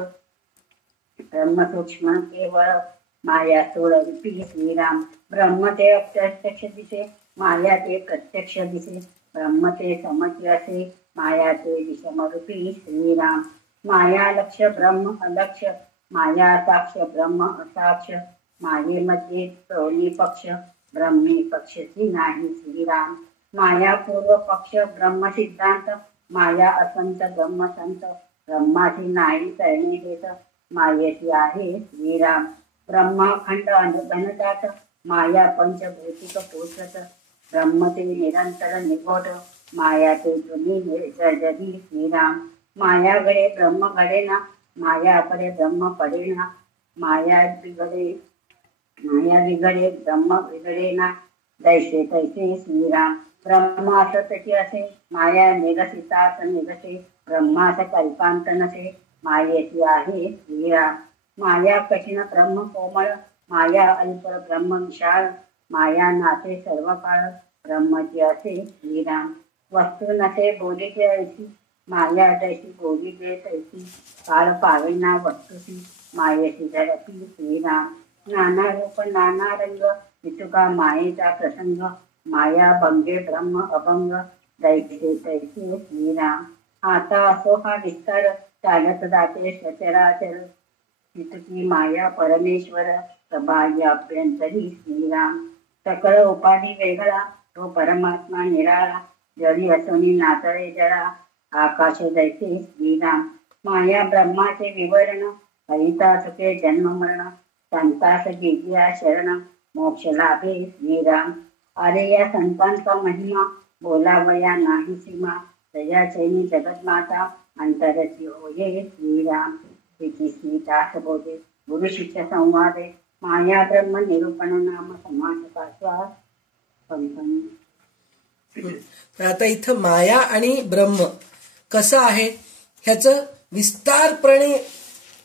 ब्रह्म सूक्ष्म केवळ, माया स्थूळ रूपी. श्रीराम. ब्रह्म ते अप्रत्यक्ष दिसे, माया ते प्रत्यक्ष दिसे, ब्रह्म ते समज असे, माया ते विषमरूपी. श्रीराम. माया लक्ष ब्रह्म अलक्ष, माया साक्ष ब्रह्म असाक्ष, मायेमध्ये दोन्ही पक्ष, ब्रह्मी पक्षची नाही. श्रीराम. माया पूर्व पक्ष ब्रह्म सिद्धांत, माया असंत ब्रह्म संत, ब्रह्माची नाही करणे देत, मायेची आहे. श्रीराम. ब्रह्माखंड घनदाट, माया पंचभौतिक पोषत, ब्रह्म ते निरंतर निगोट, माया ते तुम्ही निर्जरी. श्रीराम. माया घडे ब्रह्म घडेना, माया पडे ब्रह्म पडेना, माया बिघडे ब्रह्म बिघडेना, दैसे तैसे. श्रीराम. ब्रह्म असतची असे, माया निरसितास निरसे, ब्रह्मास कल्पांत नसे, मायेची आहे. श्रीराम. माया कठीण ब्रह्म कोमळ, माया अल्प ब्रह्म विशाळ, माया नाचे सर्व काळ, ब्रह्मची असे. श्रीराम. वस्तू नसे बोलीचे ऐशी, माया तैशी बोलीचे तैशी, काळ पावेना वस्तूची, मायेची झडपी. श्रीराम. नाना रूप नाना रंग, विचुका मायेचा प्रसंग, माया भंगे ब्रह्म अभंग, दैसे तैसे. श्रीराम. आता असो हा विस्तार, चालत जाते सचराचर, तितकी माया परमेश्वर, प्रभावी अभ्यंतरी. श्रीराम. सकळ उपाधी वेगळा, तो परमात्मा निराळा, जरी असोनी नाचळे जरा, आकाश दैसे. श्रीराम. माया ब्रह्माचे विवरण, हरिता सुखे जन्म मरण, संतास गेल्या शरण, मोक्ष लाभे. श्रीराम. अरे या संतांचा महिमा, बोलावया नाही सीमा, दया चैनी जगत माता, अंतरची होये. श्रीराम. श्री दास बोधे, गुरु शिष्य संवादे, माया ब्रह्म निरूपण नाम समास. आता इथं माया आणि ब्रह्म कसं आहे ह्याचं विस्तारपणे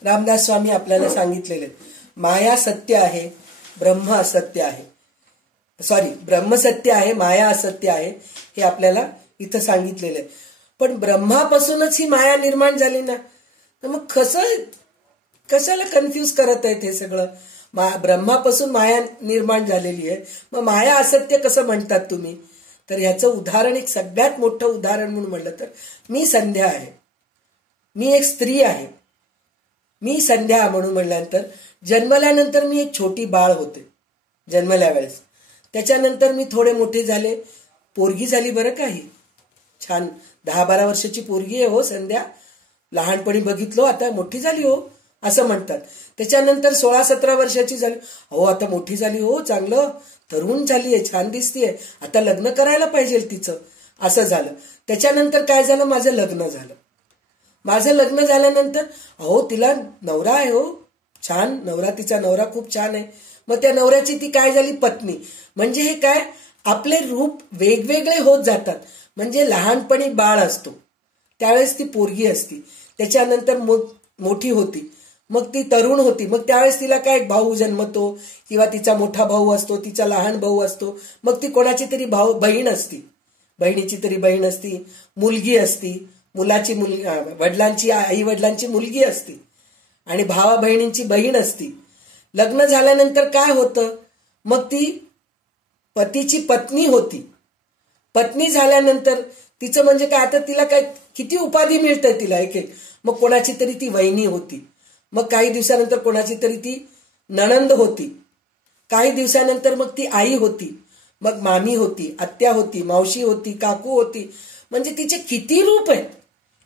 रामदास स्वामी आपल्याला सांगितलेले. माया सत्य आहे, ब्रह्म असत्य आहे, ब्रह्म सत्य आहे, माया असत्य आहे, हे आपल्याला इथं सांगितलेलं आहे. पण ब्रह्मापासूनच ही माया निर्माण झाली ना, तर मग कशाला कन्फ्यूज करत आहेत हे सगळं. ब्रह्मापासून माया निर्माण झालेली आहे, मग माया असत्य कसं म्हणतात तुम्ही. तर ह्याचं उदाहरण, एक सगळ्यात मोठं उदाहरण म्हणून म्हणलं तर, मी संध्या आहे, मी एक स्त्री आहे. मी संध्या म्हणून म्हणल्यानंतर, जन्मल्यानंतर मी एक छोटी बाळ होते जन्मल्या वेळेस. त्याच्यानंतर मी थोडे मोठे झाले, पोरगी झाली बरं काही छान, 10-12 वर्षाची पोरगी आहे हो संध्या, लहानपणी बघितलो आता मोठी झाली हो असं म्हणतात. त्याच्यानंतर 16-17 वर्षाची झाली, हो आता मोठी झाली हो, चांगलं तरुण झाली आहे, छान दिसतीये, आता लग्न करायला पाहिजे तिचं, असं झालं. त्याच्यानंतर काय झालं, माझं लग्न झालं. माझं लग्न झाल्यानंतर अहो तिला नवरा आहे, हो छान नवरा, तिचा नवरा खूप छान आहे. मग त्या नवऱ्याची ती काय झाली, पत्नी. म्हणजे हे काय, आपले रूप वेगवेगळे होत जातात. म्हणजे लहानपणी बाळ असतो त्यावेळेस ती पोरगी असती, त्याच्यानंतर मोठी होती, मग ती तरुण होती, मग त्यावेळेस तिला काय भाऊ जन्मतो किंवा तिचा मोठा भाऊ असतो, तिचा लहान भाऊ असतो, मग ती कोणाची तरी बहीण असती, बहिणीची तरी बहीण असती, मुलगी असती, मुलाची वडिलांची आई वडिलांची मुलगी असती आणि भावा बहिणींची बहीण असती. लग्न झाल्यानंतर काय होतं, मग ती पतीची पत्नी होती. पत्नी झाल्यानंतर तिचं म्हणजे काय, आता तिला काय किती उपाधी मिळते तिला एक एक. मग कोणाची तरी ती वहिनी होती, मग काही दिवसानंतर कोणाची तरी ती नणंद होती, काही दिवसानंतर मग ती आई होती, मग मामी होती, आत्या होती, मावशी होती, काकू होती. म्हणजे तिचे किती रूप आहेत.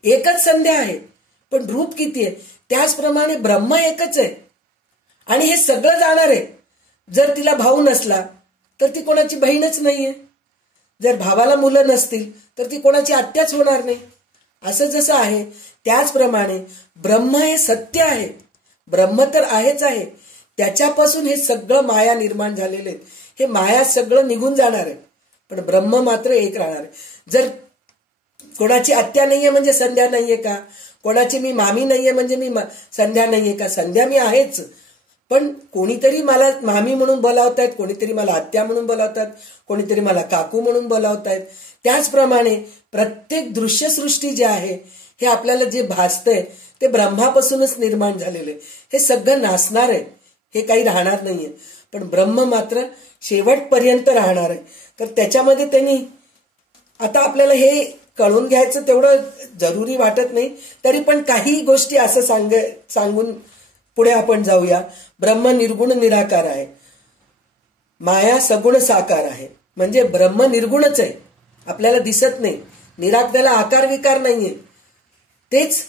एकच संध्या आहे पण रूप किती आहे. त्याचप्रमाणे ब्रह्म एकच आहे आणि हे सगळं जाणार आहे. जर तिला भाऊ नसला तर ती कोणाची बहीणच नाहीये, जर भावाला मुलं नसतील तर ती कोणाची आत्याच होणार नाही. असं जसं आहे त्याचप्रमाणे ब्रह्म हे सत्य आहे. ब्रह्म तर आहेच आहे, त्याच्यापासून हे सगळं माया निर्माण झालेले आहेत. हे माया सगळं निघून जाणार आहे पण ब्रह्म मात्र एक राहणार आहे. जर कोणाची आत्या नाहीये म्हणजे संध्या नाहीये का, कोणाची मी मामी नाहीये म्हणजे मी संध्या नाहीये का, संध्या मी आहेच. पण कोणीतरी मला मामी म्हणून बोलावतायत, कोणीतरी मला आत्या म्हणून बोलावतात, कोणीतरी मला काकू म्हणून बोलावतायत. त्याचप्रमाणे प्रत्येक दृश्यसृष्टी जे आहे हे आपल्याला जे भासतंय ते ब्रह्मापासूनच निर्माण झालेलं आहे. हे सगळं नासणार आहे, हे काही राहणार नाहीये. पण ब्रह्म मात्र शेवटपर्यंत राहणार आहे. तर त्याच्यामध्ये त्यांनी आता आपल्याला हे कळून घ्यायचं तेवढं जरुरी वाटत नाही, तरी पण काही गोष्टी असं सांगून पुढे आपण जाऊया. ब्रह्म निर्गुण निराकार आहे, माया सगुण साकार आहे. म्हणजे ब्रह्म निर्गुणच आहे, आपल्याला दिसत नाही, त्याला आकार विकार नाहीये. तेच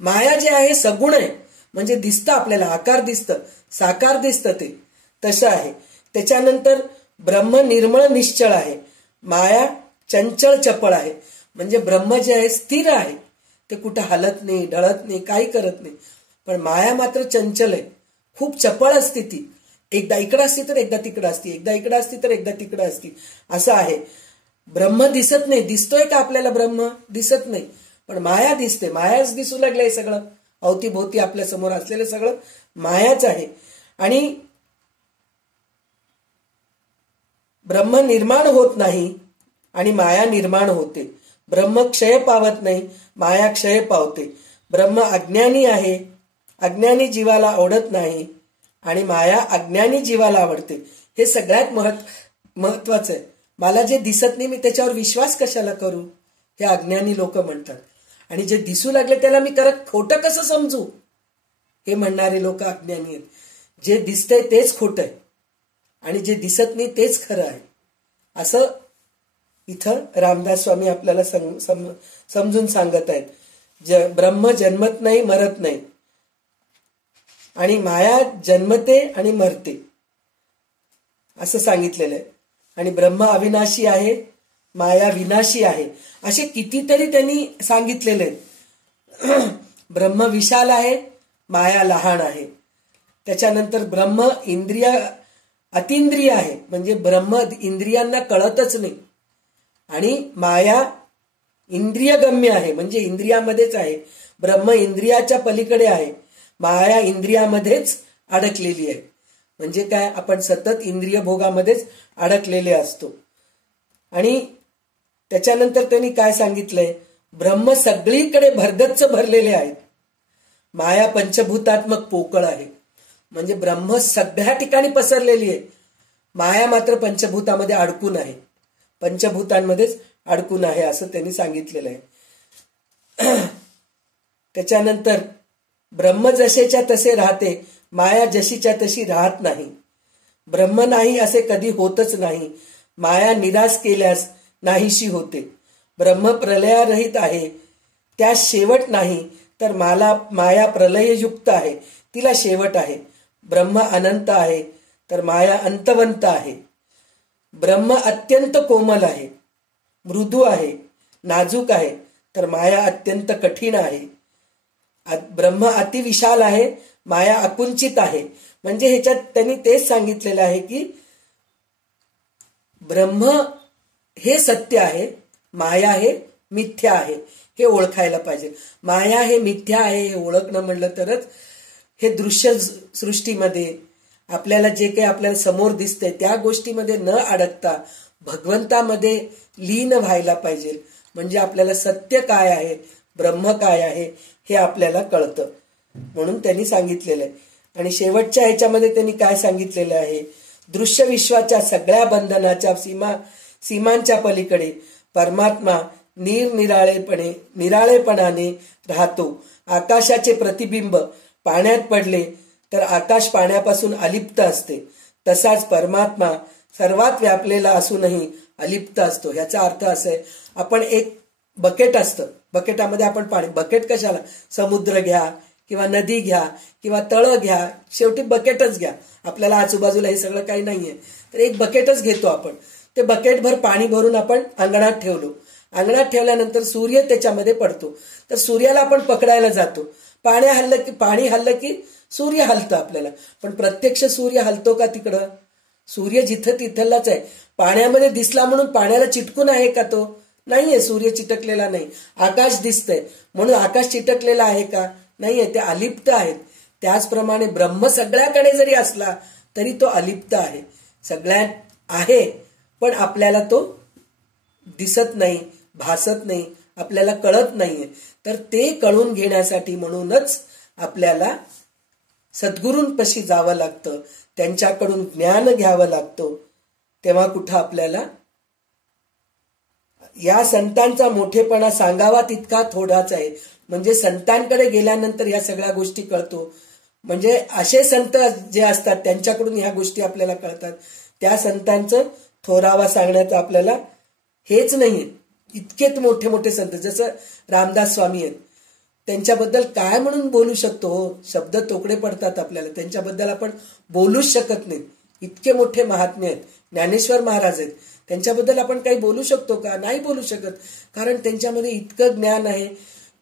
माया जे आहे सगुण आहे, म्हणजे दिसतं आपल्याला, आकार दिसतं, साकार दिसतं, ते तसं आहे. त्याच्यानंतर ब्रह्म निर्मळ निश्चळ आहे, माया चंचल चपळ आहे. म्हणजे ब्रह्म जे आहे स्थिर आहे, ते कुठं हलत नाही, ढळत नाही, काही करत नाही. पण माया मात्र चंचल आहे, खूप चपळ असते ती. एकदा इकडं असती तर एकदा तिकडं असती, एकदा इकडं असती तर एकदा तिकडं असती, असं आहे. ब्रह्म दिसत नाही. दिसतोय का आपल्याला ब्रह्म? दिसत नाही, पण माया दिसते. मायाच दिसू लागलंय सगळं, अवतीभोवती आपल्या समोर असलेलं सगळं मायाच आहे. आणि ब्रह्म निर्माण होत नाही आणि माया निर्माण होते. ब्रह्म क्षय पावत नाही, माया क्षय पावते. ब्रह्म अज्ञानी आहे, अज्ञानी जीवाला आवडत नाही आणि माया अज्ञानी जीवाला आवडते. हे सगळ्यात महत्वाचं आहे. मला जे दिसत नाही मी त्याच्यावर विश्वास कशाला करू, हे अज्ञानी लोक म्हणतात. आणि जे दिसू लागले त्याला मी खोटं कसं समजू, हे म्हणणारे लोक अज्ञानी आहेत. जे दिसतंय तेच खोटं आहे आणि जे दिसत नाही तेच खरं आहे, असं इथं रामदास स्वामी आपल्याला समजून सांगत आहेत. ब्रह्म जन्मत नाही, मरत नाही आणि माया जन्मते आणि मरते, असं सांगितलेलं आहे. आणि ब्रह्म अविनाशी आहे, माया विनाशी आहे, असे कितीतरी त्यांनी सांगितलेले आहेत. ब्रह्म विशाल आहे, माया लहान आहे. त्याच्यानंतर ब्रह्म अतिंद्रिय आहे, म्हणजे ब्रह्म इंद्रियांना कळतच नाही. आणि माया इंद्रियगम्य आहे, म्हणजे इंद्रियामध्येच आहे. ब्रह्म इंद्रियाच्या पलीकडे आहे, माया इंद्रियामध्येच अडकलेली आहे. म्हणजे काय, आपण सतत इंद्रिय भोगामध्येच अडकलेले असतो. आणि त्याच्यानंतर त्यांनी काय सांगितलंय, ब्रह्म सगळीकडे भरगच्च भरलेले आहेत, माया पंचभूतात्मक पोकळ आहे. म्हणजे ब्रह्म सगळ्या ठिकाणी पसरलेली आहे, माया मात्र पंचभूतामध्ये अडकून आहे, पंचभूतांमध्येच अडकून आहे, असं त्यांनी सांगितलेलं आहे. त्याच्यानंतर ब्रह्म जसेच्या तसे राहते, माया जशीच्या तशी राहत नाही. ब्रह्म नाही असे कधी होतच नाही, माया निराश केल्यास नाहीशी होते. ब्रह्म प्रलयारहित आहे, त्यास शेवट नाही, तर माया प्रलययुक्त आहे, तिला शेवट आहे. ब्रह्म अनंत आहे, तर माया अंतवंत आहे. ब्रह्म अत्यंत कोमल आहे, मृदू आहे, नाजूक आहे, तर माया अत्यंत कठीण आहे. ब्रह्म अतिविशाल आहे, माया अकुंचित आहे. म्हणजे ह्याच्यात त्यांनी तेच सांगितलेलं आहे की ब्रह्म हे सत्य आहे, माया हे मिथ्या आहे, हे ओळखायला पाहिजे. माया हे मिथ्या आहे हे ओळखणं म्हणलं तरच हे दृश्य सृष्टीमध्ये आपल्याला जे काही आपल्याला समोर दिसतंय त्या गोष्टीमध्ये न अडकता भगवंतामध्ये लीन व्हायला पाहिजे. म्हणजे आपल्याला सत्य काय आहे, ब्रह्म काय आहे हे आपल्याला कळतं. म्हणून त्यांनी सांगितलेलं आहे. आणि शेवटच्या ह्याच्यामध्ये त्यांनी काय सांगितलेलं आहे, दृश्य विश्वाच्या सगळ्या बंधनाच्या सीमांच्या पलीकडे परमात्मा निराळेपणाने राहतो. आकाशाचे प्रतिबिंब पाण्यात पडले तर आकाश पाण्यापासून अलिप्त असते, तसाच परमात्मा सर्वात व्यापलेला असूनही अलिप्त असतो. ह्याचा अर्थ असा आहे, आपण एक बकेट असतं, बकेटामध्ये आपण पाणी, बकेट कशाला, समुद्र घ्या किंवा नदी घ्या किंवा तळ घ्या, शेवटी बकेटच घ्या. आपल्याला आजूबाजूला हे सगळं काही नाहीये तर एक बकेटच घेतो आपण. ते बकेटभर पाणी भरून आपण अंगणात ठेवलो. अंगणात ठेवल्यानंतर सूर्य त्याच्यामध्ये पडतो, तर सूर्याला आपण पकडायला जातो. पाणी हल्लं की सूर्य हलतं आपल्याला. पण प्रत्यक्ष सूर्य हलतो का तिकडं? सूर्य जिथं तिथलाच आहे. पाण्यामध्ये दिसला म्हणून पाण्याला चिटकून आहे का तो? नाहीये, सूर्य चिटकलेला नाही. आकाश दिसतंय म्हणून आकाश चिटकलेला आहे का? नाहीये, ते अलिप्त आहेत. त्याचप्रमाणे ब्रह्म सगळ्याकडे जरी असला तरी तो अलिप्त आहे, सगळ्यात आहे, पण आपल्याला तो दिसत नाही, भासत नाही, आपल्याला कळत नाहीये. तर ते कळून घेण्यासाठी म्हणूनच आपल्याला सद्गुरूंपाशी जावं लागतं, त्यांच्याकडून ज्ञान घ्यावं लागतं. तेव्हा कुठं आपल्याला या संतांचा मोठेपणा सांगावा तितका थोडाच आहे. म्हणजे संतांकडे गेल्यानंतर या सगळ्या गोष्टी कळतो. म्हणजे असे संत जे असतात त्यांच्याकडून ह्या गोष्टी आपल्याला कळतात. त्या संतांचं थोरावा सांगण्याचं आपल्याला हेच नाहीये. इतकेच मोठे मोठे संत जसं रामदास स्वामी आहेत, त्यांच्याबद्दल काय म्हणून बोलू शकतो हो, शब्द तोकडे पडतात आपल्याला. त्यांच्याबद्दल आपण बोलूच शकत नाही. इतके मोठे महात्मे आहेत. ज्ञानेश्वर महाराज आहेत, त्यांच्याबद्दल आपण काही बोलू शकतो का? नाही बोलू शकत. कारण त्यांच्यामध्ये इतकं ज्ञान आहे,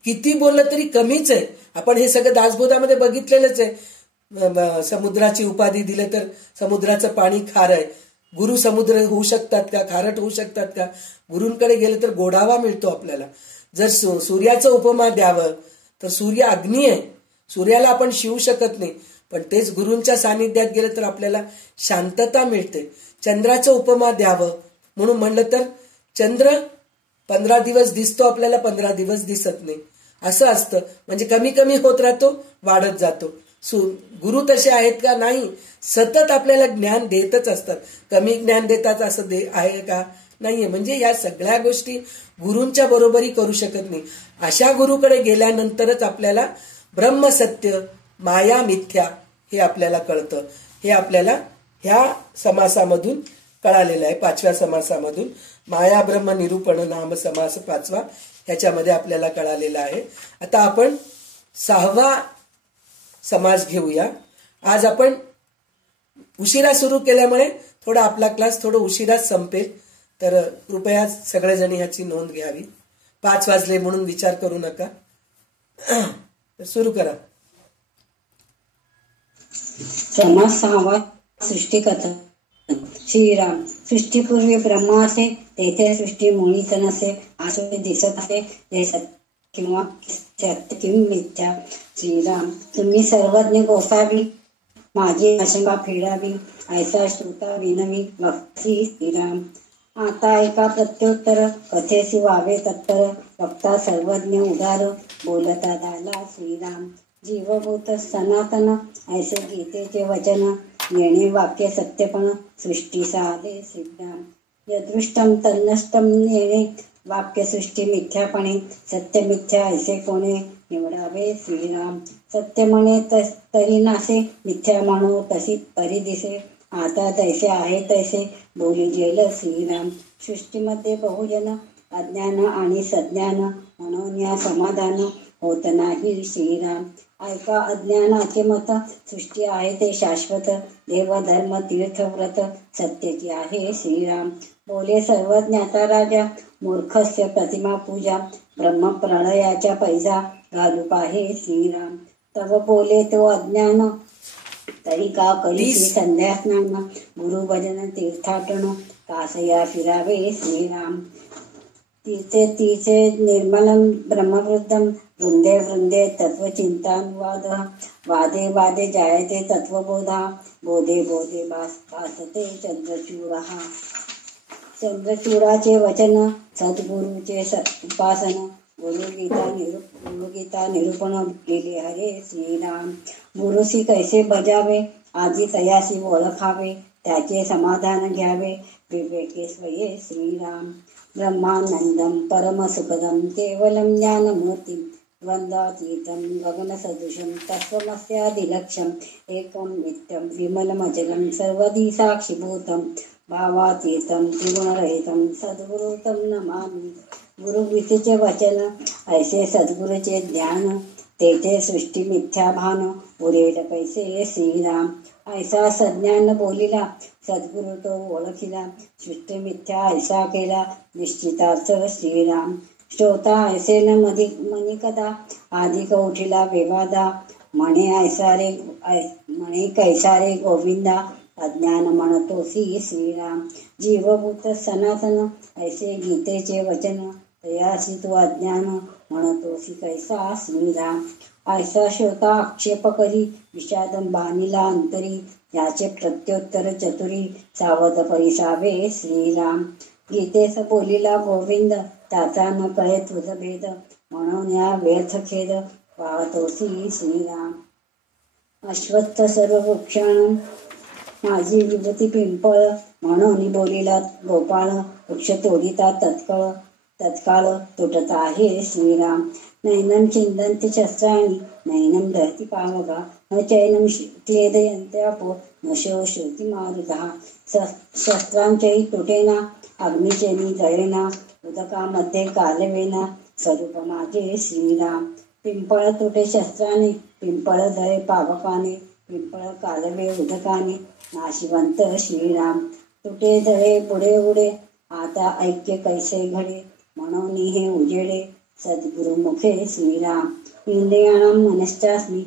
किती बोललं तरी कमीच आहे. आपण हे सगळं दासबोधामध्ये बघितलेलंच आहे. समुद्राची उपाधी दिले तर समुद्राचं पाणी खार आहे. गुरु समुद्र होऊ शकतात का? खारट होऊ शकतात का? गुरूंकडे गेलं तर गोडावा मिळतो आपल्याला. जर सूर्याचं उपमा द्यावं तर सूर्य अग्नी आहे, सूर्याला आपण शिवू शकत नाही. पण तेच गुरूंच्या सानिध्यात गेलं तर आपल्याला शांतता मिळते. चंद्राचं उपमा द्यावं म्हणून म्हणलं तर चंद्र 15 दिवस दिसतो आपल्याला, 15 दिवस दिसत नाही, असं असतं. म्हणजे कमी कमी होत राहतो, वाढत जातो. गुरु तसे आहेत का? नाही, सतत आपल्याला ज्ञान देतच असतात. कमी ज्ञान देतात असं आहे का? नाहीये. म्हणजे या सगळ्या गोष्टी गुरूंच्या बरोबरी करू शकत नाही. अशा गुरुकडे गेल्यानंतरच आपल्याला ब्रह्मसत्य, माया मिथ्या हे आपल्याला कळतं. हे आपल्याला ह्या समासामधून कळालेलं आहे. 5व्या समासामधून माया ब्रह्म निरूपण नाम समास 5वा ह्याच्यामध्ये आपल्याला कळालेला आहे. आता आपण 6वा समास घेऊया. आज आपण उशिरा सुरू केल्यामुळे थोडा आपला क्लास थोडं उशिराच संपेल, तर कृपया सगळेजणी ह्याची नोंद घ्यावी. 5 वाजले म्हणून विचार करू नका. सुरू करा. समास 6वा सृष्टिकथा. श्रीराम. सृष्टीपूर्वी ब्रह्म असे, तेथे सृष्टी मुळीच नसे, आसुरी दिसत असे, ते सत्य किंवा सत्य किंवा मिथ्या. श्रीराम. तुम्ही सर्वज्ञ गोसावी, माझी आशंका फेडावी, ऐसा श्रुता विनवी वक्ती. श्रीराम. आता ऐका प्रत्युत्तर, कथेसी व्हावे तत्पर, वक्ता सर्वज्ञ उदार, बोलता झाला श्रीराम. जीवभूत सनातन, ऐसे गीतेचे वचन, येणे वाक्य सत्यपण, सृष्टी साधे श्रीराम. यदृष्टम तन्नष्टम येणे, वाक्य सृष्टी मिथ्यापणे, सत्य मिथ्या ऐसे कोणे, निवडावे श्रीराम. सत्य म्हणे तरी नासे, मिथ्या म्हणो तशी तरी दिसे, आता तैसे आहे तैसे बोली जेल श्रीराम. सृष्टीमध्ये बहुजन, अज्ञान आणि सज्ञान, म्हणून या समाधान होत नाही श्रीराम. ऐका अज्ञानाचे मत, सृष्टी आहे ते शाश्वत, देव धर्म तीर्थ व्रत, सत्याची आहे श्रीराम. बोले सर्वज्ञाचा राजा, मूर्खस्य प्रतिमा पूजा, ब्रह्म प्रलयाच्या पैजा, घालू पाहे श्रीराम. तव बोले तो अज्ञान तरी का करीसी संध्या स्नान. गुरु भजन तीर्थाटन कासया फिरावे श्रीराम. तीर्थे तीर्थे निर्मलं ब्रह्मवृद्धं वृंदे वृंदे तत्वचिंतानुवाद. वादे वादे जायते तत्वबोधा. बोधे बोधे भासते चंद्रचूडः. चंद्रचूडाचे वचन सद्गुरूचे उपासन. गुरुगीता निरूपण केले हरे श्रीराम. गुरुसी कैसे भजावे आधी तयासी ओळखावे. त्याचे समाधान घ्यावे विवेके स्वये श्रीराम. ब्रह्मानंदं परमसुखदं केवलं ज्ञानमूर्तिं द्वंद्वातीतं गगनसदृशं तत्त्वमस्यादिलक्ष्यम्. एकं नित्यं विमलमचलं सर्वधी साक्षीभूतं भावातीतं त्रिगुणरहितं सद्गुरुतं नमामि. गुरुगीतेचे वचन ऐसे सद्गुरूचे ध्यान. तेथे सृष्टी मिथ्या भान उरेल कैसे श्रीराम. ऐसा सज्ञान बोलिला सद्गुरु तो ओळखिला. सृष्टी मिथ्या ऐसा केला निश्चितार्थ श्रीराम. श्रोता ऐसे न मनी कदा आधिक उठिला विवादा. म्हणे कैसारे गोविंदा अज्ञान म्हणतोसी श्रीराम. जीवभूत सनातन ऐसे गीतेचे वचन. तयासी तू अज्ञान म्हणतोसी कैसा श्रीराम. ऐसा श्रोता आक्षेप करी विषादं बाणिला अंतरी. याचे प्रत्युत्तर चतुरी सावध परिसावे श्रीराम. गीतेस बोलिला गोविंद त्याचा न कळे तुझ भेद. म्हणून या व्यर्थ खेद पाहतोसी श्रीराम. अश्वत्थ सर्व वृक्षाण माझी विभूती पिंपळ. म्हणून बोलिला गोपाळ वृक्ष तोडिता तत्काळ तुटत आहे श्रीराम. नैनं छिंदन्ति शस्त्राणि नैनं दहति पावकः. न चैनं क्लेदयन्त्यापो न शोषयति मारुतः. शस्त्रांचेहि तुटेना अग्निचेनि जळेना. उदकामध्ये कालवेना स्वरूप माझे श्रीराम. पिंपळ तुटे शस्त्राने पिंपळ जळे पावकाने. पिंपळ कालवे उदकाने नाशिवंत श्रीराम. तुटे जळे पुढे उडे आता ऐक्य कैसे घडे. म्हणून हे उजेडे सद्गुरुमुखे श्रीराम. इंद्रियाणां मनश्चास्मि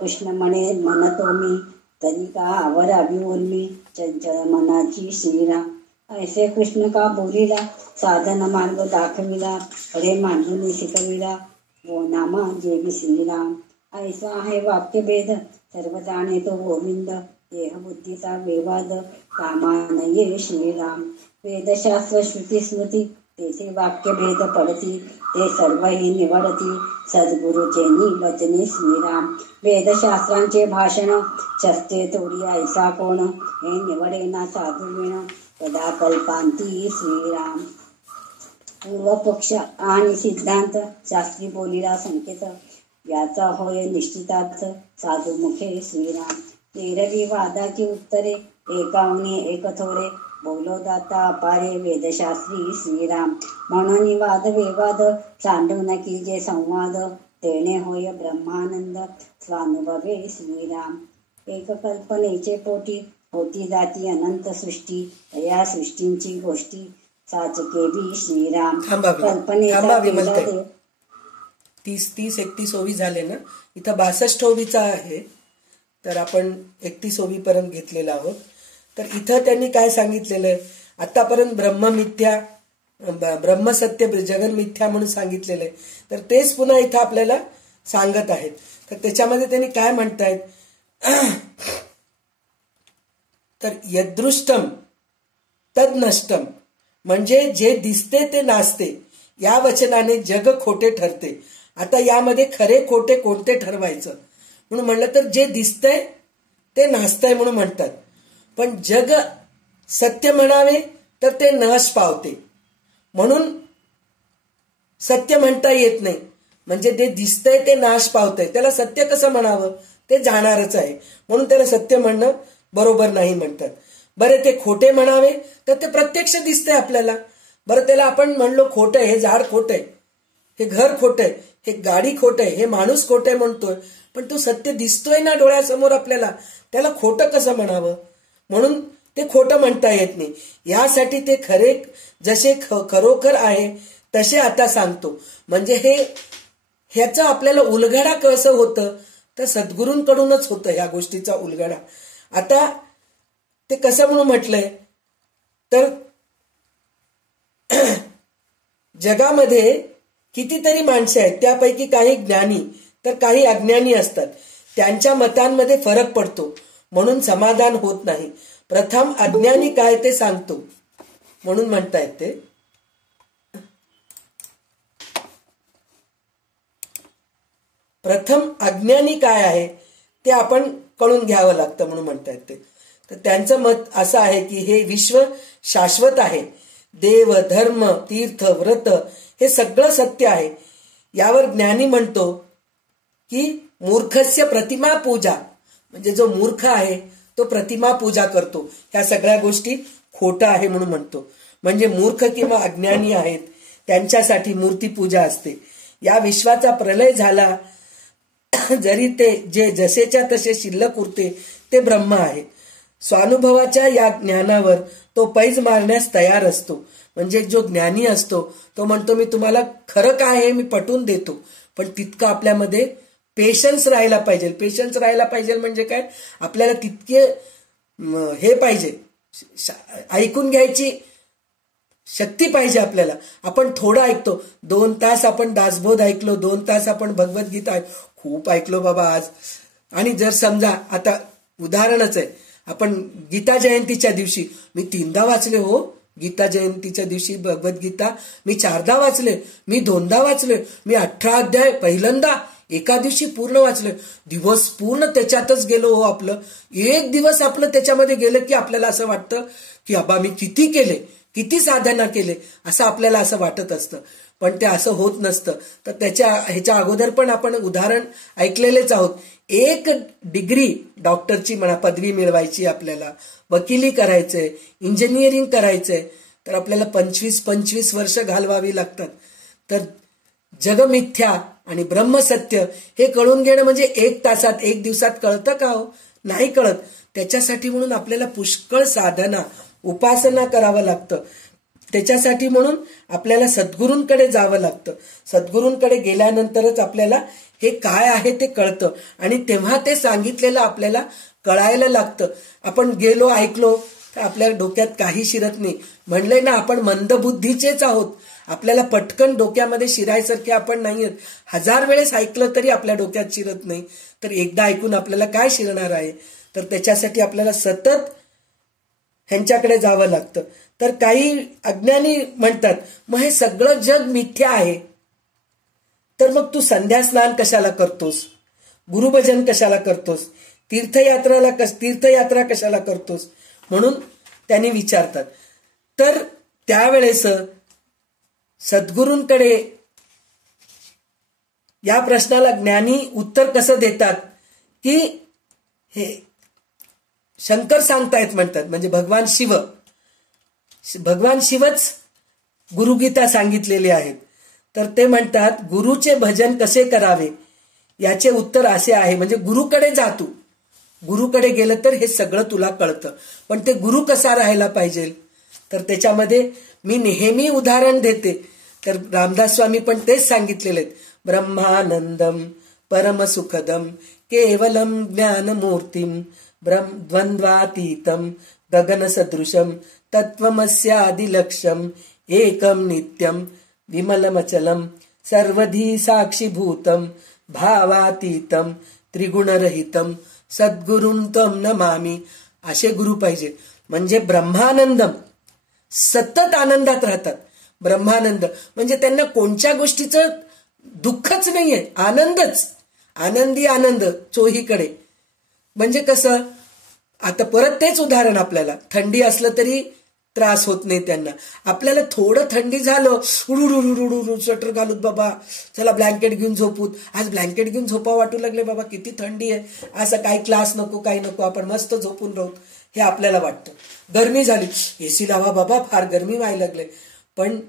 कृष्ण म्हणतो मी. तरी का आवरावी उर्मी चंचल मनाची श्रीराम. ऐसे कृष्ण का बोलिला साधन मार्ग दाखविला. खडे मांडून शिकविला वो नामा जेवी श्रीराम. ऐसा आहे वाक्यभेद सर्व जाणे तो गोविंद. देहबुद्धीचा विवाद कामानये श्रीराम. वेदशास्त्र श्रुती स्मृती तेथे वाक्यभेद पडती. ते सर्वही निवडती सद्गुरुचेनी वचने श्रीराम. वेदशास्त्रांचे भाषण शस्त्रे तोडी ऐसा कोण. हे निवडेना साधुविण कदा कल्पांती श्रीराम. पूर्वपक्ष आणि सिद्धांत शास्त्री बोलिला संकेत. याचा होय निश्चितार्थ साधुमुखे श्रीराम. 13 वादाची उत्तरे एकावने एक थोरे. बोलो दाता अपारे वेदशास्त्री श्रीराम. म्हणून वाद विवाद सांडू न कीजे संवाद. तेणे होय ब्रह्मानंद स्वानुभवे श्रीराम. एक कल्पनेचे पोटी होती जाती अनंत सृष्टी. या सृष्टींची गोष्टी साचकेवी श्रीराम. कल्पनेचा 30, 31 ओवी झाले ना. इथं 62 ओवीचा आहे. तर आपण 31 ओवीपर्यंत घेतलेला आहोत. तर इथं त्यांनी काय सांगितलेलं आहे. आतापर्यंत ब्रह्मसत्य जगन मिथ्या म्हणून सांगितलेलं आहे. तर तेच पुन्हा इथं आपल्याला सांगत आहेत. तर त्याच्यामध्ये त्यांनी काय म्हणतायत. तर यदृष्टम तद नष्टम म्हणजे जे दिसते ते नासते. या वचनाने जग खोटे ठरते. आता यामध्ये खरे खोटे कोणते ठरवायचं म्हणून म्हणलं तर जे दिसतंय ते नासतंय म्हणून म्हणतात. पण जग सत्य म्हणावे तर ते नाश पावते. म्हणून सत्य म्हणता येत नाही. म्हणजे जे दिसतंय ते नाश पावतंय. त्याला सत्य कसं म्हणावं ते जाणारच आहे. म्हणून त्याला सत्य म्हणणं बरोबर नाही म्हणतात. बरं ते खोटे म्हणावे तर ते प्रत्यक्ष दिसतंय आपल्याला. बरं त्याला आपण म्हणलो खोटं हे झाड खोटंय, हे घर खोटंय, हे गाडी खोटंय, हे माणूस खोटंय म्हणतोय. पण तो सत्य दिसतोय ना डोळ्यासमोर आपल्याला. त्याला खोटं कसं म्हणावं. म्हणून ते खोटं म्हणता येत नाही. यासाठी ते खरे जसे खरोखर आहे तसे आता सांगतो. म्हणजे हे ह्याचा आपल्याला उलगडा कसं होतं तर सद्गुरूंकडूनच होतं ह्या गोष्टीचा उलगडा. आता ते कसं म्हणून म्हटलंय तर जगामध्ये कितीतरी माणसे आहेत, त्यापैकी काही ज्ञानी तर काही अज्ञानी असतात. त्यांच्या मतांमध्ये फरक पडतो म्हणून समाधान होत नाही. प्रथम अज्ञानी काय ते सांगतो म्हणून म्हणतायत ते. प्रथम अज्ञानी काय आहे ते आपण कळून घ्यावं लागतं म्हणून म्हणतायत ते. तर त्यांचं मत असं आहे की हे विश्व शाश्वत आहे. देव, धर्म, तीर्थ, व्रत हे सगळं सत्य आहे. यावर ज्ञानी म्हणतो की मूर्खस्य प्रतिमा पूजा, म्हणजे जो मूर्ख आहे तो प्रतिमा पूजा करतो. ह्या सगळ्या गोष्टी खोटं आहे म्हणून म्हणतो. म्हणजे मूर्ख किंवा अज्ञानी आहेत त्यांच्यासाठी मूर्ती पूजा असते. या विश्वाचा प्रलय झाला जरी ते जे जसेच्या तसे शिल्लक उरते ते ब्रह्म आहे. स्वानुभवाच्या या ज्ञानावर तो पैज मारण्यास तयार असतो. म्हणजे जो ज्ञानी असतो तो म्हणतो मी तुम्हाला खरं काय आहे मी पटवून देतो, पण तितकं आपल्यामध्ये पेशन्स राहायला पाहिजे. पेशन्स राहायला पाहिजे म्हणजे काय, आपल्याला तितके हे पाहिजे, ऐकून घ्यायची शक्ती पाहिजे आपल्याला. आपण थोडं ऐकतो, 2 तास आपण दासबोध ऐकलो, 2 तास आपण भगवद्गीता खूप ऐकलो बाबा आज. आणि जर समजा आता उदाहरणच आहे, आपण गीता जयंतीच्या दिवशी मी 3दा वाचले हो, गीता जयंतीच्या दिवशी भगवद्गीता मी 4दा वाचले, मी 2दा वाचले, मी 18 अध्याय पहिल्यांदा एका दिवशी पूर्ण वाचले. दिवस पूर्ण त्याच्यातच गेलो हो. आपलं एक दिवस आपलं त्याच्यामध्ये गेलं की आपल्याला असं वाटतं की अबा मी किती केले, किती साधना केले असं आपल्याला असं वाटत असतं. पण ते असं होत नसतं. तर ह्याच्या अगोदर पण आपण उदाहरण ऐकलेलेच आहोत. 1 डिग्री डॉक्टरची म्हणा पदवी मिळवायची, आपल्याला वकिली करायचंय, इंजिनिअरिंग करायचंय, तर आपल्याला 25 वर्ष घालवावी लागतात. तर जगमिथ्या आणि ब्रह्मसत्य हे कळून घेणं म्हणजे 1 तासात 1 दिवसात कळतं का हो? नाही कळत. त्याच्यासाठी म्हणून आपल्याला पुष्कळ साधना उपासना करावं लागतं. त्याच्यासाठी म्हणून आपल्याला सद्गुरूंकडे जावं लागतं. सद्गुरूंकडे गेल्यानंतरच आपल्याला हे काय आहे ते कळतं आणि तेव्हा ते सांगितलेलं आपल्याला कळायला लागतं. आपण गेलो ऐकलो तर आपल्या डोक्यात काही शिरत नाही. म्हणलंय ना आपण मंदबुद्धीचेच आहोत. आपल्याला पटकन डोक्यामध्ये शिरायसारखे आपण नाही आहेत. 1000 वेळेस ऐकलं तरी आपल्या डोक्यात शिरत नाही. तर एकदा ऐकून आपल्याला काय शिरणार आहे? तर त्याच्यासाठी आपल्याला सतत ह्यांच्याकडे जावं लागतं. तर काही अज्ञानी म्हणतात मग हे सगळं जग मिथ्या आहे, तर मग तू संध्या स्नान कशाला करतोस, गुरुभजन कशाला करतोस, तीर्थयात्रा कशाला करतोस म्हणून त्यांनी विचारतात. तर त्यावेळेस सद्गुरूंकडे या प्रश्नाला ज्ञानी उत्तर कसं देतात की हे शंकर सांगतायत म्हणतात. म्हणजे भगवान शिवच गुरुगीता सांगितलेले आहेत. तर ते म्हणतात गुरुचे भजन कसे करावे याचे उत्तर असे आहे. म्हणजे गुरुकडे जा, तू गुरुकडे गेलं तर हे सगळं तुला कळतं. पण ते गुरु कसा राहायला पाहिजे तर त्याच्यामध्ये मी नेहमी उदाहरण देते. तर रामदास स्वामी पण तेच सांगितलेले आहेत. ब्रह्मानंदम परमसुखदम केवलम ज्ञानमूर्तीम द्वंद्वातीतम गगनसदृशम तत्वमस्यादिलक्ष्यम एकम नित्यम विमलमचलम सर्वधी साक्षीभूतम भावातीतम त्रिगुणरहितम सद्गुरुं तम नमामि. असे गुरु पाहिजे. म्हणजे ब्रह्मानंदम, सतत आनंदात राहतात. ब्रह्मानंद म्हणजे त्यांना कोणत्या गोष्टीचं दुःखच नाहीये, आनंदच, आनंदी आनंद चोहीकडे. म्हणजे कसं, आता परत तेच उदाहरण, आपल्याला थंडी असलं तरी त्रास होत नाही त्यांना. आपल्याला थोडं थंडी झालं उडू स्वेटर घालूत बाबा, चला ब्लँकेट घेऊन झोपूत, आज ब्लँकेट घेऊन झोपा वाटू लागले बाबा किती थंडी आहे, असं काही क्लास नको काही नको, आपण मस्त झोपून राहू हे आपल्याला वाटतं. गरमी झाली एसी लावा बाबा, फार गरमी व्हायला लागले. पण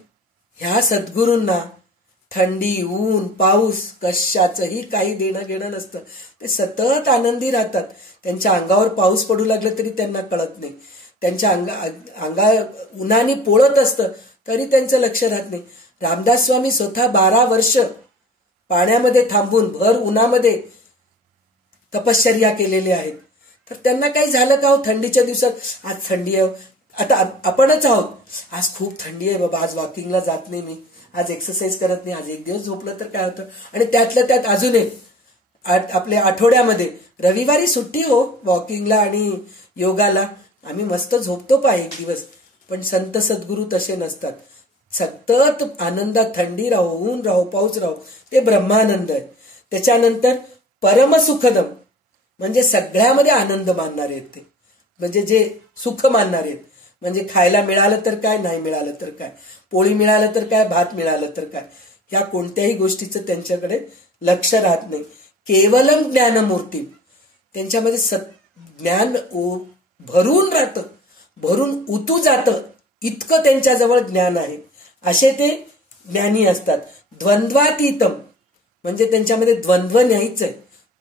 ह्या सद्गुरूंना थंडी ऊन पाऊस कशाचंही काही देणं घेणं नसतं. ते सतत आनंदी राहतात. त्यांच्या अंगावर पाऊस पडू लागला तरी त्यांना कळत नाही. त्यांच्या अंगा उन्हाने पोळत असतं तरी त्यांचं लक्ष राहत नाही. रामदास स्वामी स्वतः 12 वर्ष पाण्यामध्ये थांबून भर उन्हामध्ये तपश्चर्या केलेली आहेत, तर त्यांना काही झालं का हो? थंडीच्या दिवसात आज थंडी आहे, आता आपणच आहोत, आज खूप थंडी आहे बाबा, आज वॉकिंगला जात नाही मी, आज एक्सरसाइज करत नाही, आज एक दिवस झोपलं तर काय होतं. आणि त्यातल्या त्यात अजून एक आपल्या आठवड्यामध्ये रविवारी सुट्टी हो वॉकिंगला आणि योगाला, आम्ही मस्त झोपतो पाय एक दिवस. पण संत सद्गुरू तसे नसतात. सतत आनंदात, थंडी राहो, ऊन राहो, पाऊस राहो, ते ब्रह्मानंद आहे. त्याच्यानंतर परमसुखदम म्हणजे सगळ्यामध्ये आनंद मानणारे आहेत ते, म्हणजे जे सुख मानणारे आहेत. म्हणजे खायला मिळालं तर काय, नाही मिळालं तर काय, पोळी मिळालं तर काय, भात मिळालं तर काय, या कोणत्याही गोष्टीचं त्यांच्याकडे लक्ष राहत नाही. केवलम ज्ञानमूर्ती, त्यांच्यामध्ये ज्ञान भरून राहतं, भरून उतू जातं, इतकं त्यांच्याजवळ ज्ञान आहे, असे ते ज्ञानी असतात. द्वंद्वातीतम म्हणजे त्यांच्यामध्ये द्वंद्व नाहीच आहे,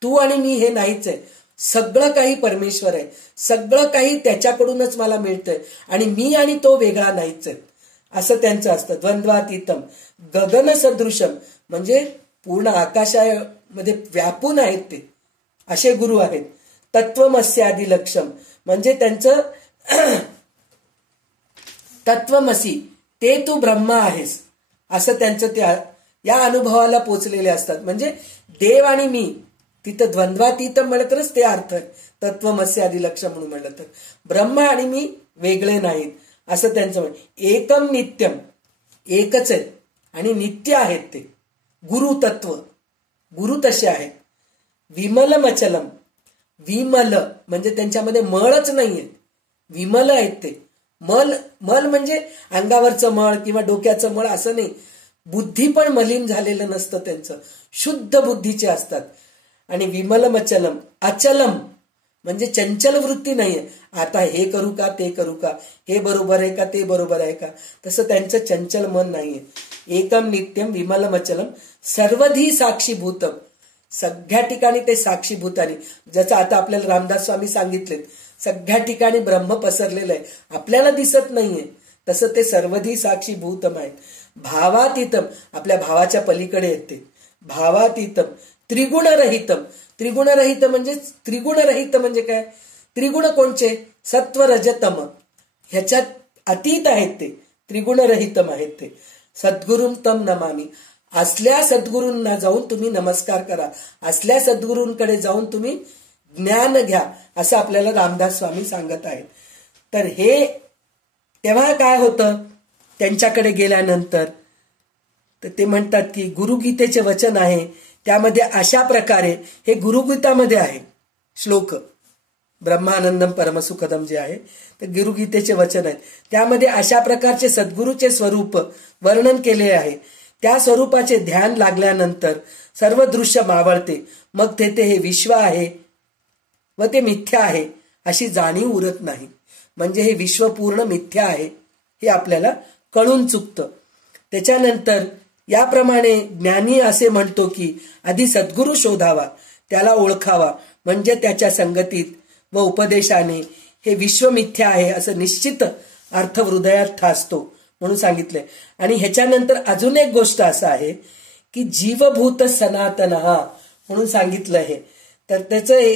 तू आणि मी हे नाहीच आहे, सगळं काही परमेश्वर आहे, सगळं काही त्याच्याकडूनच मला मिळतंय आणि मी आणि तो वेगळा नाहीच आहे, असं त्यांचं असतं. द्वंद्वातीतम. गगन सदृशम म्हणजे पूर्ण आकाशामध्ये व्यापून आहेत ते, असे गुरु आहेत. तत्वमस्यादी लक्षम म्हणजे त्यांचं तत्वमसी ते तू ब्रह्मा आहेस असं त्यांचं त्या या अनुभवाला पोचलेले असतात. म्हणजे देव आणि मी, तिथं द्वंद्वातीत म्हणलं तरच ते अर्थ आहे. तत्वमस्यादी लक्षम म्हणून म्हणलं तर ब्रह्म आणि मी वेगळे नाहीत असं त्यांचं म्हण. एकम नित्यम, एकच आहेत आणि नित्य आहेत ते. गुरु तत्व, गुरु तसे आहेत. विमलम अचलम, विमल म्हणजे त्यांच्यामध्ये मळच नाहीये, विमल आहेत ते. मल म्हणजे अंगावरचं मळ किंवा डोक्याचं मळ असं नाही, बुद्धी पण मलिन झालेलं नसतं त्यांचं, शुद्ध बुद्धीचे असतात. आणि विमलम अचलम, अचलम म्हणजे चंचल वृत्ती नाहीये, आता हे करू का ते करू का, हे बरोबर आहे का ते बरोबर आहे का, तसं त्यांचं चंचल मन नाहीये. एकम नित्यम विमलम अचलम सर्वधी साक्षीभूतम, सगळ्या ठिकाणी ते साक्षीभूतानी, ज्याचं आता आपल्याला रामदास स्वामी सांगितलेत, सगळ्या ठिकाणी ब्रह्म पसरलेलं आहे, आपल्याला दिसत नाहीये, तसं ते सर्वधी साक्षीभूतम आहेत. भावातीतम आपल्या भावाच्या पलीकडे येते. भावातीतम. त्रिगुणरहितम, त्रिगुणरहित म्हणजे त्रिगुणरहित म्हणजे काय, त्रिगुण कोणचे, सत्व रज तम, ह्याच्यात अतीत आहेत ते, त्रिगुणरहितम आहेत ते. सद्गुरुम तम नमामी, असल्या सद्गुरूंना जाऊन तुम्ही नमस्कार करा, असल्या सद्गुरूंकडे जाऊन तुम्ही ज्ञान घ्या, असं आपल्याला रामदास स्वामी सांगत आहेत. तर हे तेव्हा काय होतं त्यांच्याकडे गेल्यानंतर, तर ते म्हणतात की गुरुगीतेचे वचन आहे, त्यामध्ये अशा प्रकारे हे गुरुगीतामध्ये आहे श्लोक, ब्रह्मानंदम परमसुखदम जे आहे ते गुरुगीतेचे वचन आहेत, त्यामध्ये अशा प्रकारचे सद्गुरूचे स्वरूप वर्णन केले आहे. त्या स्वरूपाचे ध्यान लागल्यानंतर सर्व दृश्य मावळते, मग तेथे हे विश्व आहे व ते मिथ्या आहे अशी जाणीव उरत नाही. म्हणजे हे विश्व पूर्ण मिथ्या आहे हे आपल्याला कळून चुकतं. त्याच्यानंतर याप्रमाणे ज्ञानी असे म्हणतो की आधी सद्गुरू शोधावा, त्याला ओळखावा, म्हणजे त्याच्या संगतीत व उपदेशाने हे विश्व मिथ्या आहे असं निश्चित अर्थ हृदयात ठासतो म्हणून सांगितलंय. आणि ह्याच्यानंतर अजून एक गोष्ट असं आहे की जीवभूत सनातन म्हणून सांगितलं आहे. तर त्याचं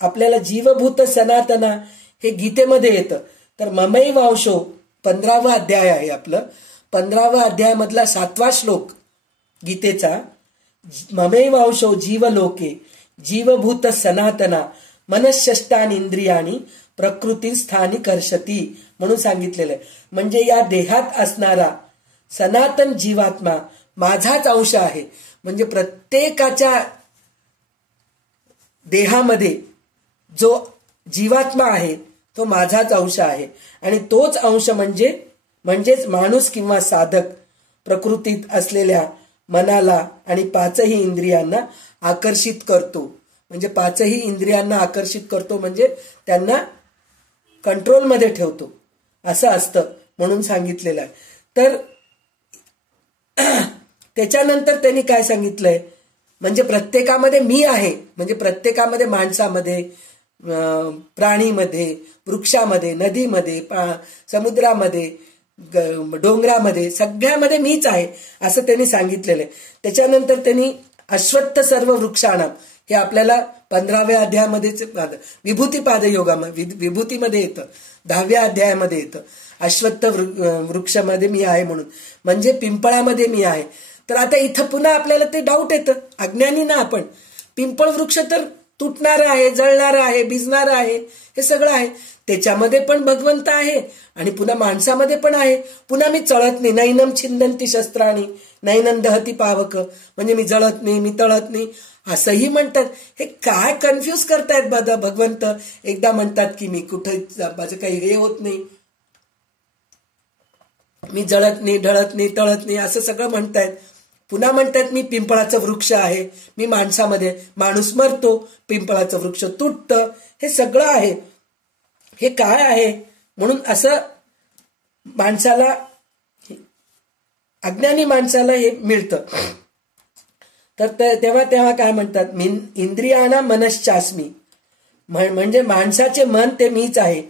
आपल्याला जीवभूत सनातना हे गीतेमध्ये येतं. तर ममैवांशो 15वा अध्याय आहे आपलं, 15वा अध्यायामधला 7वा श्लोक गीतेचा. ममैवांशो जीवलोके जीवभूत सनातना मनःषष्टानि इंद्रियाणी प्रकृती स्थानी कर्षती म्हणून सांगितलेलं आहे. म्हणजे या देहात असणारा सनातन जीवात्मा माझाच अंश आहे. म्हणजे प्रत्येकाच्या देहामध्ये जो जीवात्मा आहे तो माझाच अंश आहे आणि तोच अंश म्हणजेच माणूस किंवा साधक प्रकृतीत असलेल्या मनाला आणि 5ही इंद्रियांना आकर्षित करतो. म्हणजे 5ही इंद्रियांना आकर्षित करतो म्हणजे त्यांना कंट्रोलमध्ये ठेवतो असं असतं म्हणून सांगितलेलं आहे. तर त्याच्यानंतर त्यांनी काय सांगितलंय, म्हणजे प्रत्येकामध्ये मी आहे, म्हणजे प्रत्येकामध्ये माणसामध्ये, प्राणीमध्ये, वृक्षामध्ये, नदीमध्ये, समुद्रामध्ये, डोंगरामध्ये, सगळ्यामध्ये मीच आहे असं त्यांनी सांगितलेलं आहे. त्याच्यानंतर त्यांनी अश्वत्थ सर्व वृक्षाणाम हे आपल्याला 15व्या अध्यायामध्येच विभूती पादयोगामध्ये विभूतीमध्ये येतं, 10व्या अध्यायामध्ये येतं. अश्वत्थ वृक्षामध्ये मी आहे म्हणून, म्हणजे पिंपळामध्ये मी आहे. तर आता इथं पुन्हा आपल्याला ते डाऊट येतं, अज्ञानी ना आपण. पिंपळ वृक्ष तर तुटणारा आहे, जळणारा आहे, भिजणारा आहे, हे सगळं आहे. त्याच्यामध्ये पण भगवंत आहे आणि पुन्हा माणसामध्ये पण आहे. पुन्हा मी चळत नाही, नैनम छिंदंती शस्त्राणी नैनम दहती पावक, म्हणजे मी जळत नाही, मी तळत नाही असंही म्हणतात. हे काय कन्फ्यूज करतायत भगवंत. एकदा म्हणतात की मी कुठे माझं काही हे होत नाही, मी जळत नाही, ढळत नाही, तळत नाही असं सगळं म्हणतायत. पुन्हा म्हणतात मी पिंपळाचं वृक्ष आहे, मी माणसामध्ये, माणूस मरतो, पिंपळाचं वृक्ष तुटतं, हे सगळं आहे. हे काय आहे म्हणून असं माणसाला, अज्ञानी माणसाला हे मिळतं. तर तेव्हा काय म्हणतात, इंद्रियाना मनश्चास्मी, म्हणजे माणसाचे मन ते मीच आहे.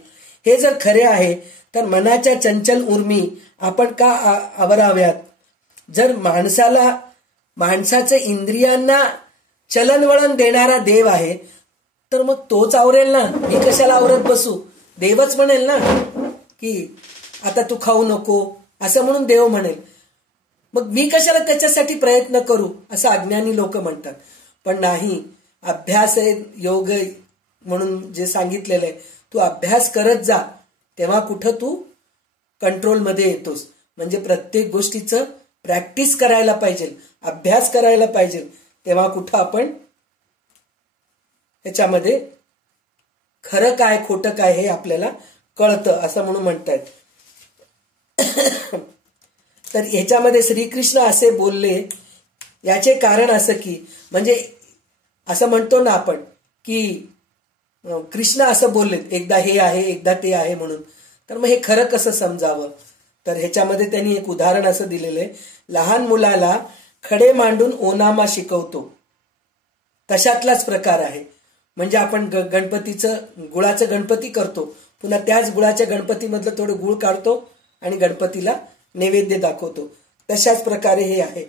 हे जर खरे आहे तर मनाच्या चंचल उर्मी आपण का आवराव्यात. जर माणसाचं इंद्रियांना चलनवळण देणारा देव आहे तर मग तोच आवरेल ना, मी कशाला आवरत बसू. देवच म्हणेल ना की आता तू खाऊ नको असं म्हणून देव म्हणेल, मग मी कशाला त्याच्यासाठी प्रयत्न करू असं अज्ञानी लोक म्हणतात. पण नाही, अभ्यास आहे योग म्हणून जे सांगितलेलं आहे, तू अभ्यास करत जा तेव्हा कुठं तू कंट्रोलमध्ये येतोस. म्हणजे प्रत्येक गोष्टीचं प्रॅक्टिस करायला पाहिजे, अभ्यास करायला पाहिजे, तेव्हा कुठं आपण ह्याच्यामध्ये खरं काय खोटं काय हे आपल्याला कळतं असं म्हणून म्हणतायत. तर ह्याच्यामध्ये श्रीकृष्ण असे बोलले याचे कारण असं की, म्हणजे असं म्हणतो ना आपण की कृष्ण असं बोलले एकदा हे आहे एकदा ते आहे म्हणून, तर मग हे खरं कसं समजावं. तर ह्याच्यामध्ये त्यांनी एक उदाहरण असं दिलेलं आहे, लहान मुलाला खडे मांडून ओनामा शिकवतो तशातलाच प्रकार आहे. म्हणजे आपण गणपतीचं गुळाचं गणपती करतो, पुन्हा त्याच गुळाच्या गणपतीमधलं थोडं गुळ काढतो आणि गणपतीला नैवेद्य दाखवतो, तशाच प्रकारे हे आहे.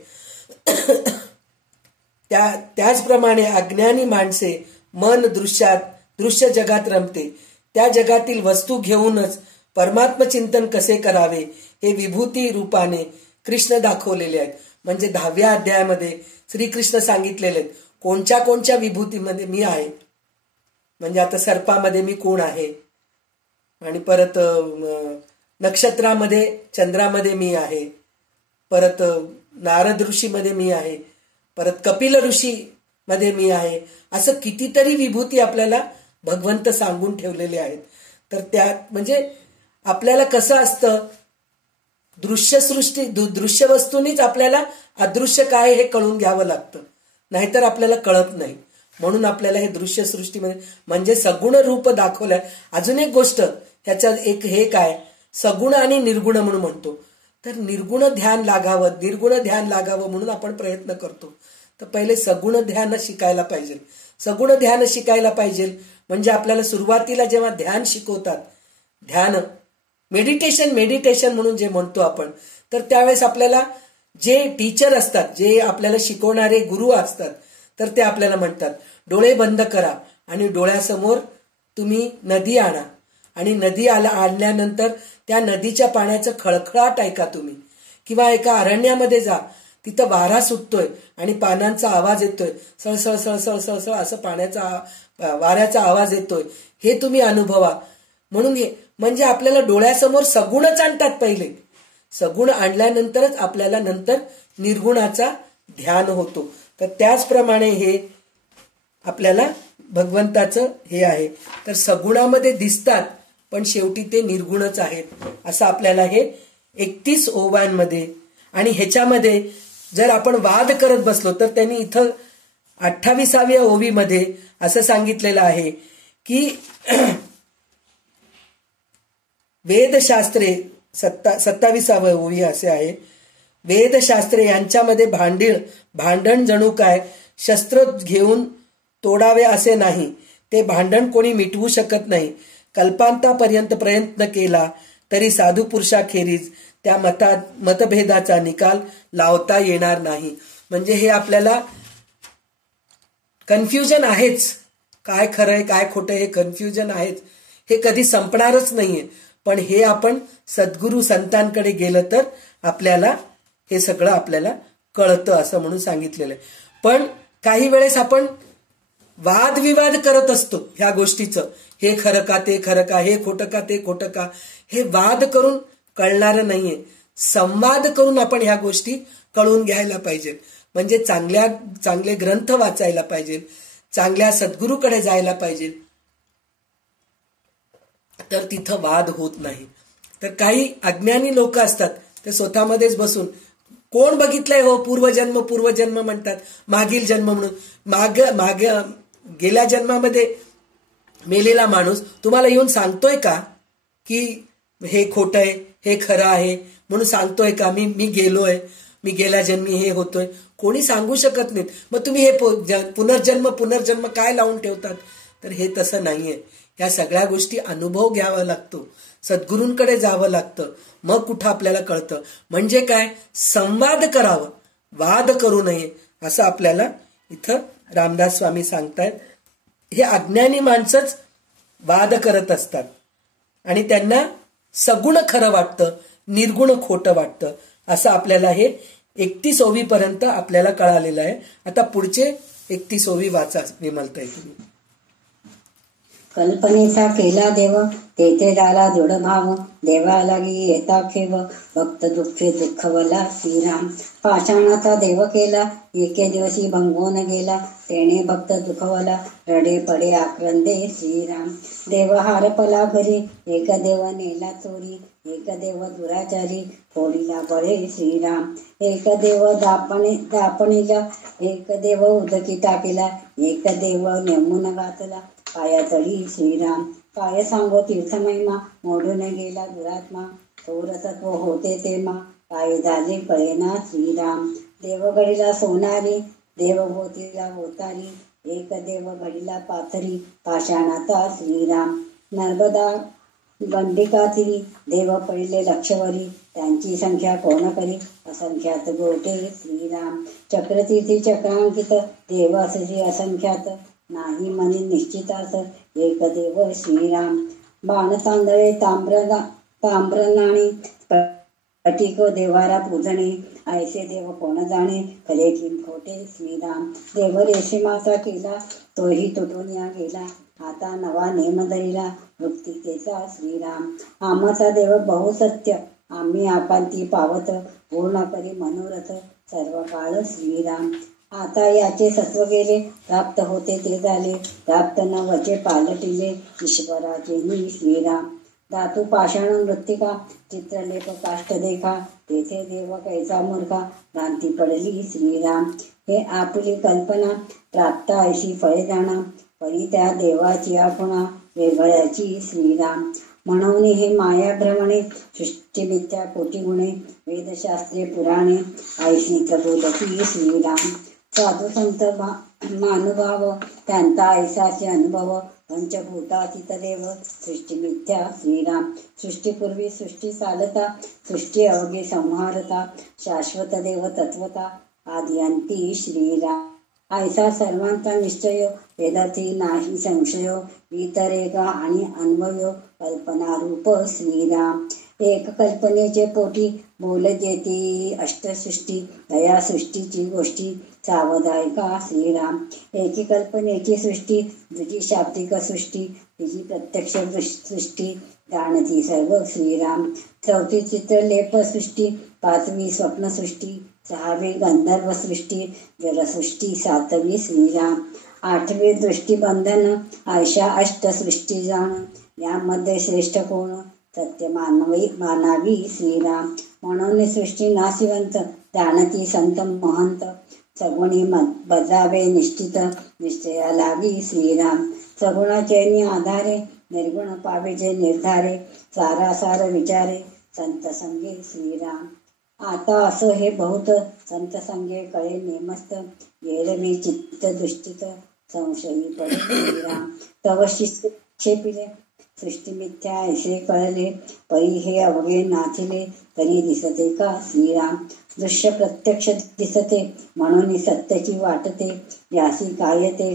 त्याचप्रमाणे अज्ञानी माणसे मन दृश्य जगात रमते, त्या जगातील वस्तू घेऊनच परमात्म चिंतन कसे करावे हे विभूती रूपाने कृष्ण दाखवलेले आहेत. म्हणजे 10व्या अध्यायामध्ये श्रीकृष्ण सांगितलेले आहेत कोणत्या विभूतीमध्ये मी आहे. म्हणजे आता सर्पामध्ये मी कोण आहे, आणि परत नक्षत्रामध्ये चंद्रामध्ये मी आहे, परत नारद ऋषीमध्ये मी आहे, परत कपिल ऋषी मध्ये मी आहे. असं कितीतरी विभूती आपल्याला भगवंत सांगून ठेवलेले आहेत. तर त्यात म्हणजे आपल्याला कसं असतं, दृश्य वस्तूंनीच आपल्याला अदृश्य काय हे कळून घ्यावं लागतं, नाहीतर आपल्याला कळत नाही. म्हणून आपल्याला हे दृश्य सृष्टीमध्ये म्हणजे सगुण रूप दाखवलंय. अजून एक गोष्ट ह्याच्यात एक हे काय, सगुण आणि निर्गुण म्हणून म्हणतो. तर निर्गुण ध्यान लागावं म्हणून आपण प्रयत्न करतो. तर पहिले सगुण ध्यान शिकायला पाहिजे. सगुण ध्यान शिकायला पाहिजे म्हणजे आपल्याला सुरुवातीला जेव्हा ध्यान शिकवतात, ध्यान मेडिटेशन म्हणून जे म्हणतो आपण, तर त्यावेळेस आपल्याला जे टीचर असतात, जे आपल्याला शिकवणारे गुरु असतात, तर ते आपल्याला म्हणतात डोळे बंद करा आणि डोळ्यासमोर तुम्ही नदी आणा, आणि नदी आणल्यानंतर त्या नदीच्या पाण्याचं खळखळाट ऐका तुम्ही. किंवा एका अरण्यामध्ये जा, तिथं वारा सुटतोय आणि पानांचा आवाज येतोय, सळसळ सळसळ सळसळ असं वाऱ्याचा आवाज येतोय, हे तुम्ही अनुभवा. म्हणून हे म्हणजे आपल्याला डोळ्यासमोर सगुणच आणतात पहिले. सगुण आणल्यानंतरच आपल्याला नंतर निर्गुणाचा ध्यान होतो. तर त्याचप्रमाणे हे आपल्याला भगवंताचं हे आहे. तर सगुणामध्ये दिसतात पण शेवटी ते निर्गुणच आहेत असं आपल्याला हे 31 ओवांमध्ये. आणि ह्याच्यामध्ये जर आपण वाद करत बसलो तर त्यांनी इथं 28व्या ओवीमध्ये असं सांगितलेलं आहे की वेदशास्त्रे 27व्या ओवी असे आहे, वेदशास्त्रे यांच्यामध्ये भांडण जणू काय शस्त्र घेऊन तोडावे असे नाही, ते भांडण कोणी मिटवू शकत नाही. कल्पांतापर्यंत प्रयत्न केला तरी साधू पुरुषाखेरीज त्या मतभेदाचा निकाल लावता येणार नाही. म्हणजे हे आपल्याला कन्फ्युजन आहेच, काय खरंय काय खोटं हे कन्फ्युजन आहेच, हे कधी संपणारच नाहीये. पण हे आपण सद्गुरू संतांकडे गेलं तर आपल्याला हे सगळं आपल्याला कळतं असं म्हणून सांगितलेलं आहे. पण काही वेळेस आपण वादविवाद करत असतो ह्या गोष्टीचं, हे खरं का ते खरं का, हे खोटं का ते खोटं का, हे वाद करून कळणारं नाहीये. संवाद करून आपण ह्या गोष्टी कळून घ्यायला पाहिजे. म्हणजे चांगले ग्रंथ वाचायला पाहिजे, चांगल्या सद्गुरूकडे जायला पाहिजे, तर तिथं वाद होत नाही. तर काही अज्ञानी लोक असतात ते स्वतःमध्येच बसून कोण बघितलंय हो पूर्वजन्म म्हणतात, मागील जन्म म्हणून, माग गेल्या जन्मामध्ये मेलेला माणूस तुम्हाला येऊन सांगतोय का की हे खोटं आहे हे खरं आहे म्हणून सांगतोय का, मी गेलोय, मी गेल्या जन्मी हे होतोय, कोणी सांगू शकत नाहीत. मग तुम्ही हे पुनर्जन्म काय लावून ठेवतात? तर हे तसं नाहीये. या सगळ्या गोष्टी अनुभव घ्यावा लागतो, सद्गुरूंकडे जावं लागतं, मग कुठं आपल्याला कळतं. म्हणजे काय, संवाद करावं, वाद करू नये असं आपल्याला इथं रामदास स्वामी सांगतायत. हे अज्ञानी माणसंच वाद करत असतात आणि त्यांना सगुण खरं वाटतं, निर्गुण खोटं वाटतं, असं आपल्याला हे 31 ओवी पर्यंत आपल्याला कळालेलं आहे. आता पुढचे 31 ओवी वाचा विमलताई तुम्ही. कल्पनेचा केला देव, तेथे झाला दृढ भाव, देवा लागी येता खेव, भक्त दुःखे दुःखवला श्रीराम. पाषाणाचा देव केला, एके दिवशी भंगून गेला, तेने भक्त दुखवला, रडे पडे आक्रंदे श्रीराम. देव हारपला घरी, एक देव नेला चोरी, एक देव दुराचारी, फोडीला बळे श्रीराम. एक देव दापणीला, एक देव उदकी टाकीला, एक देव नेमून घातला, पायातळी श्रीराम. काय सांगो तीर्थमहिमा, मोडून गेला दुरात्मा, थोर तत्व होते तेमा, काय झाले कळेना श्रीराम. देव घडीला सोनारी, देवभोवतीला होतारी, एक देव घडीला पाथरी, पाषाणाचा श्रीराम. नर्मदा गंडिका तिरी, देव पडले लक्षवरी, त्यांची संख्या कोण करी, असंख्यात गोटे श्रीराम. चक्रतीर्थी चक्रांकित, देव असे असंख्यात, नाही मनी निश्चितास, एक देव श्रीराम. बाण तांदळे ताम्रनाणी, स्फटिक देवारा पूजणे, ऐसे देव कोण जाणे, खरे की खोटे श्रीराम. देव रेशमाचा केला, तोही तुटून या गेला, आता नवा नेम धरिला, वृत्तिकेचा श्रीराम. आमचा देव बहुसत्य, आम्ही आकांती पावत, पूर्ण करी मनोरथ, सर्व काळ श्रीराम. आता याचे सत्व गेले, प्राप्त होते ते झाले, प्राप्त न वचे पालटिले, ईश्वराचे मी श्रीराम. धातू पाषाण मृत्तिका, चित्रलेप काष्ट देखा, तेथे देव कैसा मूर्खा, भ्रांती पडली श्रीराम. हे आपली कल्पना, प्राप्त ऐशी फळे जाणा, परी त्या देवाची आपुणा, वेगळ्याची श्रीराम. म्हणून हे माया भ्रमणे, सृष्टी मिथ्या कोटी गुणे, वेदशास्त्रे पुराणे, ऐशी प्रबोधकी श्रीराम. साधू संत महानुभाव, त्यांचा ऐसाचे अनुभव, पंचभूतातीत देव, सृष्टी मिथ्या श्रीराम. सृष्टीपूर्वी सृष्टी चालता, सृष्टी अवघे संहारता, शाश्वत देव तत्वता, आदि अंती श्रीराम. ऐसा सर्वांचा निश्चय, वेदाती नाही संशय, इतरेक आणि अन्वय, कल्पनारूप श्रीराम. एक कल्पनेचे पोटी, बोलजेती अष्टसृष्टी, दया सृष्टीची गोष्टी, सावधायका श्रीराम. एकी कल्पनेची सृष्टी, दुजी शाब्दिक सृष्टी, तिची प्रत्यक्ष सृष्टी, जाणती सर्व श्रीराम. चौथी चित्रलेप सृष्टी, पाचवी स्वप्नसृष्टी, सहावी गंधर्व सृष्टी, जलसृष्टी, सातवी श्रीराम. आठवी दृष्टीबंधन, ऐशा अष्टसृष्टी जाण, यामध्ये श्रेष्ठ कोण, सत्य मानावी श्रीराम. म्हणून सृष्टी नाशिवंत, जाणती संत महंत, सगुणी बजावे निश्चित, निश्चया लागी श्रीराम. सगुणाचे आधारे, निर्गुण पावेजे निर्धारे, सारासार विचारे, संत संगे श्रीराम. आता असं हे बहुत, संत संगे कळे नेमस्त, येरवी चित्त दुष्टित, संशयी पडे श्रीराम. तव शिष्य क्षेपिले, सृष्टी मिथ्या ऐसे कळले, परी हे अवघे नाथिले, तरी दिसते का श्रीराम. दृश्य प्रत्यक्ष दिसते, म्हणून सत्याची वाटते. यासी काय ते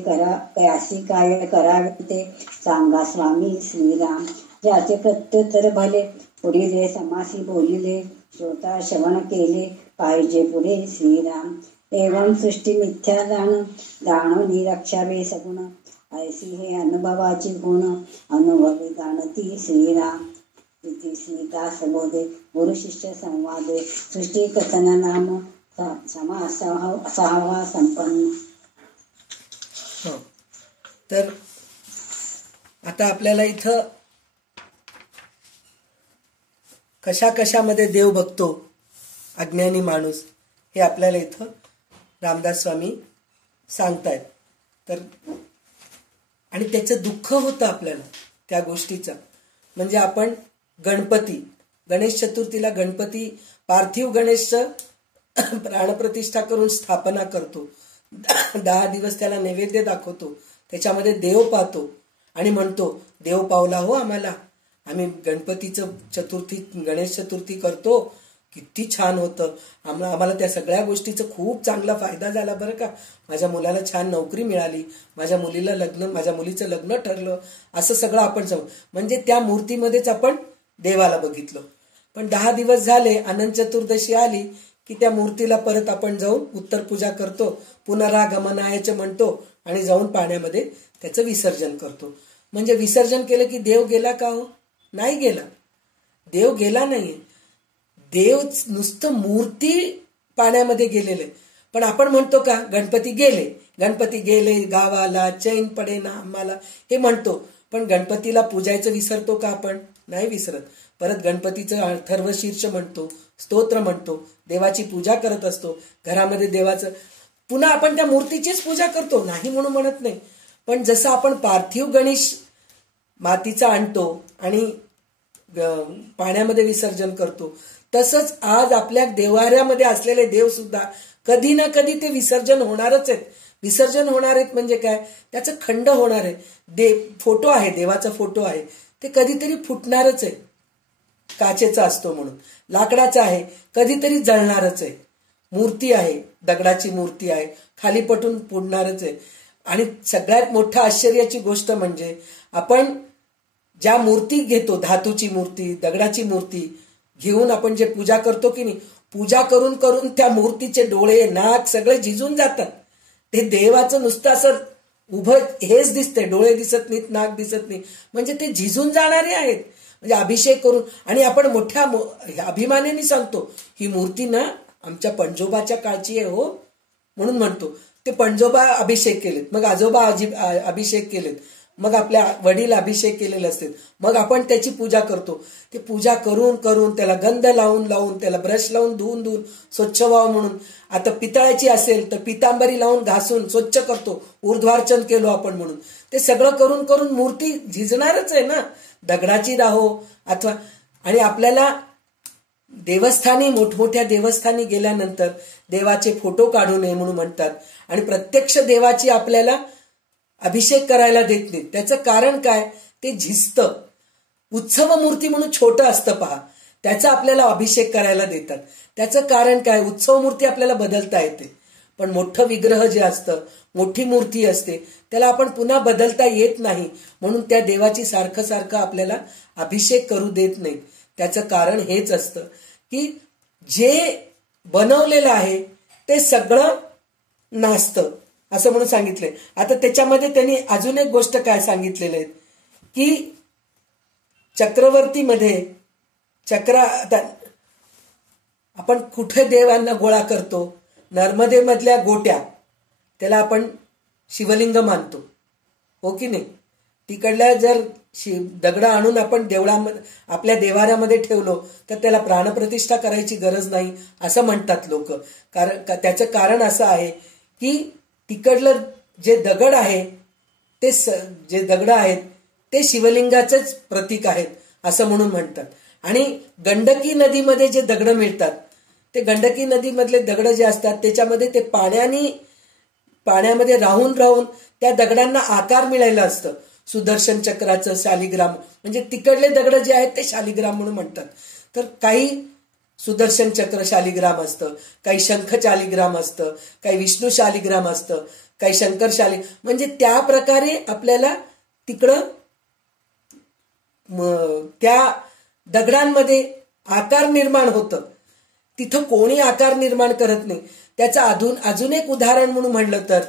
करावे ते, सांगा स्वामी श्रीराम. ज्याचे प्रत्युत्तर भले, पुढीले समासी बोलिले, श्रोता श्रवण केले, पाहिजे पुढे श्रीराम. एवं सृष्टी मिथ्या जाणोनी रक्षावे सगुण, ऐसी हे अनुभवाची गुण, अनुभवी जाणती श्रीराम. इति श्रीदास बोधे गुरु शिष्य संवादे, सृष्टी कथन नाम सहावा संपन्न. तर आता आपल्याला इथं कशामध्ये देव बघतो अज्ञानी माणूस, हे आपल्याला इथं रामदास स्वामी सांगतायत. तर आणि त्याचं दुःख होतं आपल्याला त्या गोष्टीचं. म्हणजे आपण गणेश चतुर्थीला गणपती पार्थिव गणेशचं प्राणप्रतिष्ठा करून स्थापना करतो. 10 दिवस त्याला नैवेद्य दाखवतो, त्याच्यामध्ये देव पाहतो आणि म्हणतो, देव पावला हो आम्हाला, आम्ही गणेश चतुर्थी करतो, किती छान होतं, आम्हाला त्या सगळ्या गोष्टीचा खूप चांगला फायदा झाला बरं का. माझ्या मुलाला छान नोकरी मिळाली, माझ्या मुलीचं लग्न ठरलं, असं सगळं आपण म्हणजे त्या मूर्तीमध्येच आपण देवाला बघितलं. पण 10 दिवस झाले, अनंत चतुर्दशी आली की त्या मूर्तीला परत आपण जाऊन उत्तर पूजा करतो, पुनरागमनायचं म्हणतो आणि जाऊन पाण्यामध्ये त्याचं विसर्जन करतो. म्हणजे विसर्जन केलं की देव गेला का हो? नाही गेला, देव गेला नाही. देव नुसतं मूर्ती पाण्यामध्ये गेलेले. पण आपण म्हणतो का गणपती गेले गावाला, चैन पडे ना आम्हाला, हे म्हणतो. पण गणपतीला पूजायचं विसरतो का आपण? नाही विसरत. परत गणपतीचं अथर्वशीर्ष म्हणतो, स्तोत्र म्हणतो, देवाची पूजा करत असतो घरामध्ये. देवाचं पुन्हा आपण त्या मूर्तीचीच पूजा करतो, नाही म्हणून म्हणत नाही. पण जसं आपण पार्थिव गणेश मातीचा आणतो आणि पाण्यामध्ये विसर्जन करतो, तसंच आज आपल्या देवाऱ्यामध्ये असलेले देव सुद्धा कधी ना कधी ते विसर्जन होणारच आहेत. विसर्जन होणार आहेत म्हणजे काय, त्याचं खंड होणार आहे. फोटो आहे, देवाचा फोटो आहे, ते कधीतरी फुटणारच आहे. काचेचा असतो म्हणून. लाकडाचा आहे, कधीतरी जळणारच आहे. मूर्ती आहे, दगडाची मूर्ती आहे, खाली पटून पुडणारच आहे. आणि सगळ्यात मोठं आश्चर्याची गोष्ट म्हणजे आपण ज्या मूर्ती घेतो, धातूची मूर्ती, दगडाची मूर्ती घेऊन आपण जे पूजा करतो की नाही, पूजा करून करून त्या मूर्तीचे डोळे, नाक सगळे झिजून जातात. ते देवाचं नुसतं असं उभं हेच दिसतंय, डोळे दिसत नाहीत, नाक दिसत नाही, म्हणजे ते झिजून जाणारे आहेत. म्हणजे अभिषेक करून, आणि आपण मोठ्या अभिमानाने सांगतो, ही मूर्ती ना आमच्या पणजोबाच्या काळची आहे हो म्हणून म्हणतो. ते पणजोबा अभिषेक केलेत, मग आजोबा अभिषेक केलेत, मग आपल्या वडील अभिषेक केलेले असतील, मग आपण त्याची पूजा करतो. ते पूजा करून करून त्याला गंध लावून लावून, त्याला ब्रश लावून धुवून स्वच्छ व्हावं म्हणून. आता पितळाची असेल तर पितांबरी लावून घासून स्वच्छ करतो, ऊर्ध्वार्चन केलो आपण म्हणून. ते सगळं करून करून मूर्ती झिजणारच आहे ना, दगडाची राहो अथवा. आणि आपल्याला देवस्थानी, मोठमोठ्या देवस्थानी गेल्यानंतर देवाचे फोटो काढू नये म्हणून म्हणतात, आणि प्रत्यक्ष देवाची आपल्याला अभिषेक करायला देत नाहीत. त्याचं कारण काय, ते झिजतं. उत्सव मूर्ती म्हणून छोटं असतं पहा, त्याचा आपल्याला अभिषेक करायला देतात. त्याचं कारण काय, उत्सव मूर्ती आपल्याला बदलता येते, पण मोठं विग्रह जे असतं, मोठी मूर्ती असते, त्याला आपण पुन्हा बदलता येत नाही. म्हणून त्या देवाची सारखं सारखं आपल्याला अभिषेक करू देत नाहीत. त्याचं कारण हेच असतं की जे बनवलेलं आहे ते सगळं नासतं असं म्हणून सांगितलंय. आता त्याच्यामध्ये त्यांनी अजून एक गोष्ट काय सांगितलेलं आहे की चक्रवर्तीमध्ये आता आपण कुठे देवांना गोळा करतो, नर्मदेमधल्या गोट्या, त्याला आपण शिवलिंग मानतो हो की नाही. तिकडल्या जर दगड आणून आपण आपल्या देवाऱ्यामध्ये ठेवलो तर त्याला प्राणप्रतिष्ठा करायची गरज नाही असं म्हणतात लोक. त्याचं कारण असं आहे की तिकडलं जे दगड आहे ते शिवलिंगाचेच प्रतीक आहेत असं म्हणून म्हणतात. आणि गंडकी नदीमध्ये जे दगड मिळतात, ते गंडकी नदीमधले दगड जे असतात त्याच्यामध्ये ते पाण्यामध्ये राहून राहून त्या दगडांना आकार मिळायला असतं. सुदर्शन चक्राचं शालिग्राम, म्हणजे तिकडले दगड जे आहेत ते शालिग्राम म्हणून म्हणतात. तर काही सुदर्शन चक्र शालिग्राम असतं, काही शंख शालिग्राम असतं, काही विष्णू शालिग्राम असतं, काही शंकर म्हणजे त्या प्रकारे आपल्याला तिकडं त्या दगडांमध्ये आकार निर्माण होतं. तिथं कोणी आकार निर्माण करत नाही. त्याचं अजून एक उदाहरण म्हणून म्हणलं तर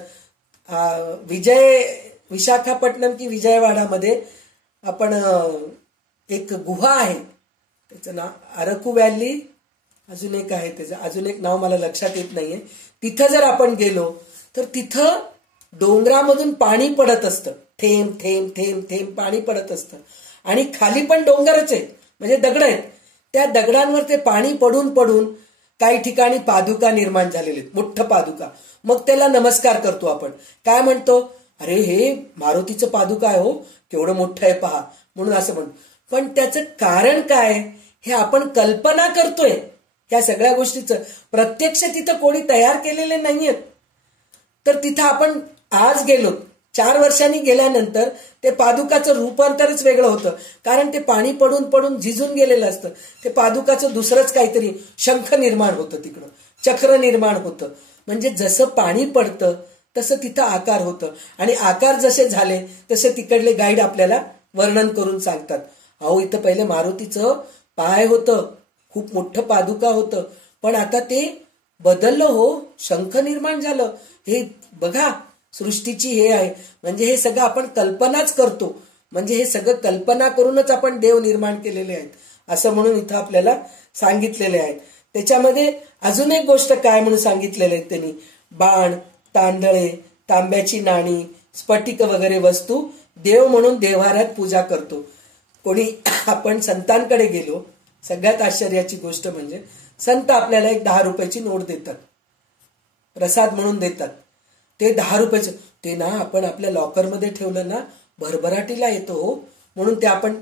विशाखापट्टणम की विजयवाडामध्ये आपण एक गुहा आहे, त्याचं नाव अरकू व्हॅली, अजून एक आहे त्याचं, अजून एक नाव मला लक्षात येत नाहीये. तिथं जर आपण गेलो तर तिथं डोंगरामधून पाणी पडत असतं, थेंब थेंब थेंब थेंब पाणी पडत असतं. आणि खाली पण डोंगरच आहे, म्हणजे दगड आहेत. त्या दगडांवर ते पाणी पडून पडून काही ठिकाणी पादुका निर्माण झालेले आहेत, मोठं पादुका. मग त्याला नमस्कार करतो आपण, काय म्हणतो, अरे हे मारुतीचं पादुका आहे हो, केवढं मोठं आहे पहा, म्हणून असं म्हणतो. पण त्याचं कारण काय हे आपण कल्पना करतोय. ह्या सगळ्या गोष्टीचं प्रत्यक्ष तिथं कोणी तयार केलेले नाहीयेत. तर तिथं आपण आज गेलो, 4 वर्षांनी गेल्यानंतर ते पादुकाचं रूपांतरच वेगळं होतं, कारण ते पाणी पडून पडून झिजून गेलेलं असतं. ते पादुकाचं दुसरंच काहीतरी शंख निर्माण होतं, तिकडं चक्र निर्माण होतं. म्हणजे जसं पाणी पडतं तसं तिथं आकार होतं. आणि आकार जसे झाले तसे तिकडले गाईड आपल्याला वर्णन करून सांगतात. अहो इथं पहिले मारुतीचं पाय होतं, खूप मोठं पादुका होतं, पण आता ते बदललं हो, शंख निर्माण झालं. हे बघा सृष्टीची हे आहे. म्हणजे हे सगळं आपण कल्पनाच करतो, म्हणजे हे सगळं कल्पना करूनच आपण देव निर्माण केलेले आहेत, असं म्हणून इथं आपल्याला सांगितलेले आहेत. त्याच्यामध्ये अजून एक गोष्ट काय म्हणून सांगितलेले आहेत त्यांनी, बाण, तांदळे, तांब्याची नाणी, स्फटिक वगैरे वस्तू देव म्हणून देव्हाऱ्यात पूजा करतो. कोणी आपण संतांकडे गेलो, सगळ्यात आश्चर्याची गोष्ट म्हणजे संत आपल्याला एक 10 रुपयाची नोट देतात, प्रसाद म्हणून देतात. ते 10 रुपयाचं ते ना आपण आपल्या लॉकरमध्ये ठेवलं ना भरभराटीला येतो हो, म्हणून ते आपण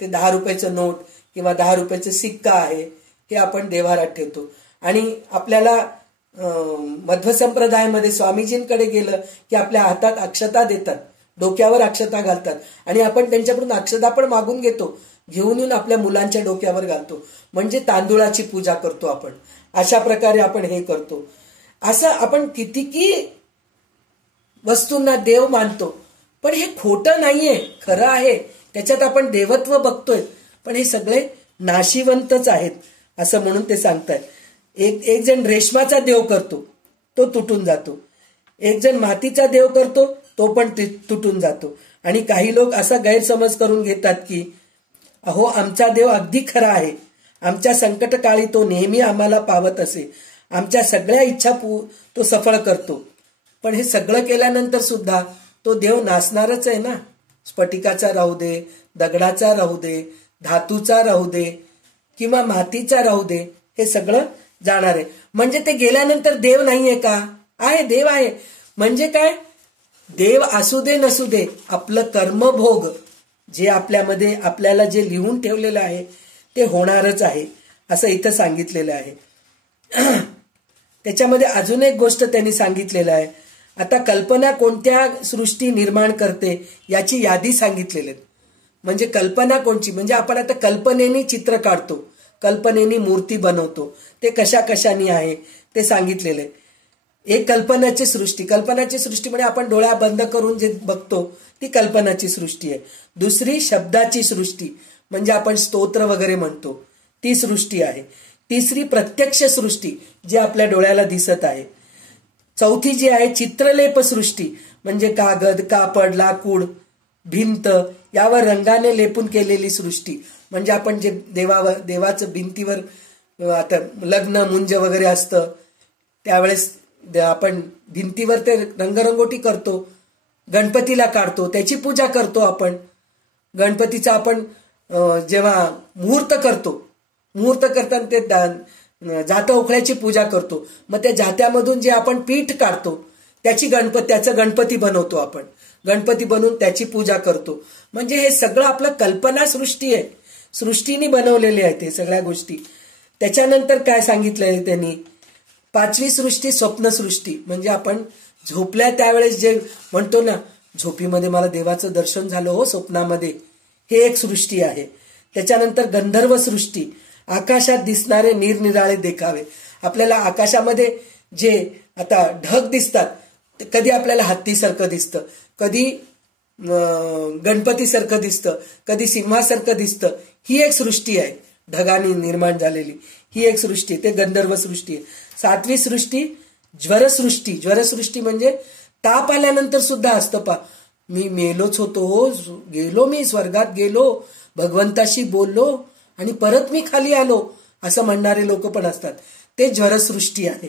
ते 10 रुपयाचं नोट किंवा 10 रुपयाचं सिक्का आहे हे आपण देव्हाऱ्यात ठेवतो. आणि आपल्याला मध्व संप्रदायामध्ये स्वामीजींकडे गेलं की आपल्या हातात अक्षता देतात, डोक्यावर अक्षता घालतात, आणि आपण त्यांच्याकडून अक्षता पण मागून घेतो, घेऊन येऊन आपल्या मुलांच्या डोक्यावर घालतो. म्हणजे तांदुळाची पूजा करतो आपण. अशा प्रकारे आपण हे करतो. असं आपण कितीकी वस्तूंना देव मानतो, पण हे खोटं नाहीये, खरं आहे. त्याच्यात आपण देवत्व बघतोय, पण हे सगळे नाशिवंतच आहेत असं म्हणून ते सांगतायत. एक जण रेशमाचा देव करतो, तो तुटून जातो. एक जण मातीचा देव करतो, तो पण तुटून जातो. आणि काही लोक असा गैरसमज करून घेतात की अहो आमचा देव अगदी खरा आहे, आमच्या संकट काळी तो नेहमी आम्हाला पावत असे, आमच्या सगळ्या इच्छा तो सफळ करतो. पण हे सगळं केल्यानंतर सुद्धा तो देव नासणारच आहे ना. स्फटिकाचा राहू दे, दगडाचा राहू दे, धातूचा राहू दे किंवा मातीचा राहू दे, हे सगळं जाणार आहे. म्हणजे ते गेल्यानंतर देव नाहीये का? आहे, देव आहे. म्हणजे काय, देव असू दे नसू दे, आपलं कर्मभोग जे आपल्यामध्ये आपल्याला जे लिहून ठेवलेलं आहे ते होणारच आहे असं इथं सांगितलेलं आहे. त्याच्यामध्ये अजून एक गोष्ट त्यांनी सांगितलेलं आहे. आता कल्पना कोणत्या सृष्टी निर्माण करते याची यादी सांगितलेली आहे. म्हणजे कल्पना कोणची, म्हणजे आपण आता कल्पनेने चित्र काढतो, कल्पनेने मूर्ती बनवतो, ते कशा कशानी आहे ते सांगितलेलं आहे. एक कल्पनाची सृष्टी, कल्पनाची सृष्टी म्हणजे आपण डोळ्या बंद करून जे बघतो ती कल्पनाची सृष्टी आहे. दुसरी शब्दाची सृष्टी, म्हणजे आपण स्तोत्र वगैरे म्हणतो ती सृष्टी आहे. तिसरी प्रत्यक्ष सृष्टी, जी आपल्या डोळ्याला दिसत आहे. चौथी जी आहे चित्रलेप सृष्टी, म्हणजे कागद, कापड, लाकूड, भिंत यावर रंगाने लेपून केलेली सृष्टी. म्हणजे आपण जे देवाचं भिंतीवर आता लग्न मुंज वगैरे असतं त्यावेळेस आपण भिंतीवर ते रंगरंगोटी करतो, गणपतीला काढतो, त्याची पूजा करतो आपण. गणपतीचा आपण जेव्हा मुहूर्त करतो, मुहूर्त करताना ते जातं उखळ्याची पूजा करतो. मग त्या जात्यामधून जे आपण पीठ काढतो त्याचं गणपती बनवतो आपण. गणपती बनवून त्याची पूजा करतो. म्हणजे हे सगळं आपलं कल्पना सृष्टी आहे, सृष्टीने बनवलेली आहे ते सगळ्या गोष्टी. त्याच्यानंतर काय सांगितलंय त्यांनी, 5वी सृष्टी स्वप्नसृष्टी, म्हणजे आपण झोपल्या त्यावेळेस जे म्हणतो ना झोपीमध्ये मला देवाचं दर्शन झालं हो स्वप्नामध्ये, हे एक सृष्टी आहे. त्याच्यानंतर गंधर्व सृष्टी, आकाशात दिसणारे निरनिराळे देखावे. आपल्याला आकाशामध्ये जे आता ढग दिसतात, कधी आपल्याला हत्तीसारखं दिसतं, कधी गणपतीसारखं दिसतं, कधी सिंहासारखं दिसतं. ही एक सृष्टी आहे ढगांनी निर्माण झालेली, ही एक सृष्टी, ते गंधर्व सृष्टी आहे. 7वी सृष्टी ज्वरसृष्टी. ज्वरसृष्टी म्हणजे ताप आल्यानंतर सुद्धा असतं पा, मी मेलोच होतो हो, गेलो मी स्वर्गात गेलो, भगवंताशी बोललो आणि परत मी खाली आलो, असं म्हणणारे लोक पण असतात. ते ज्वरसृष्टी आहे.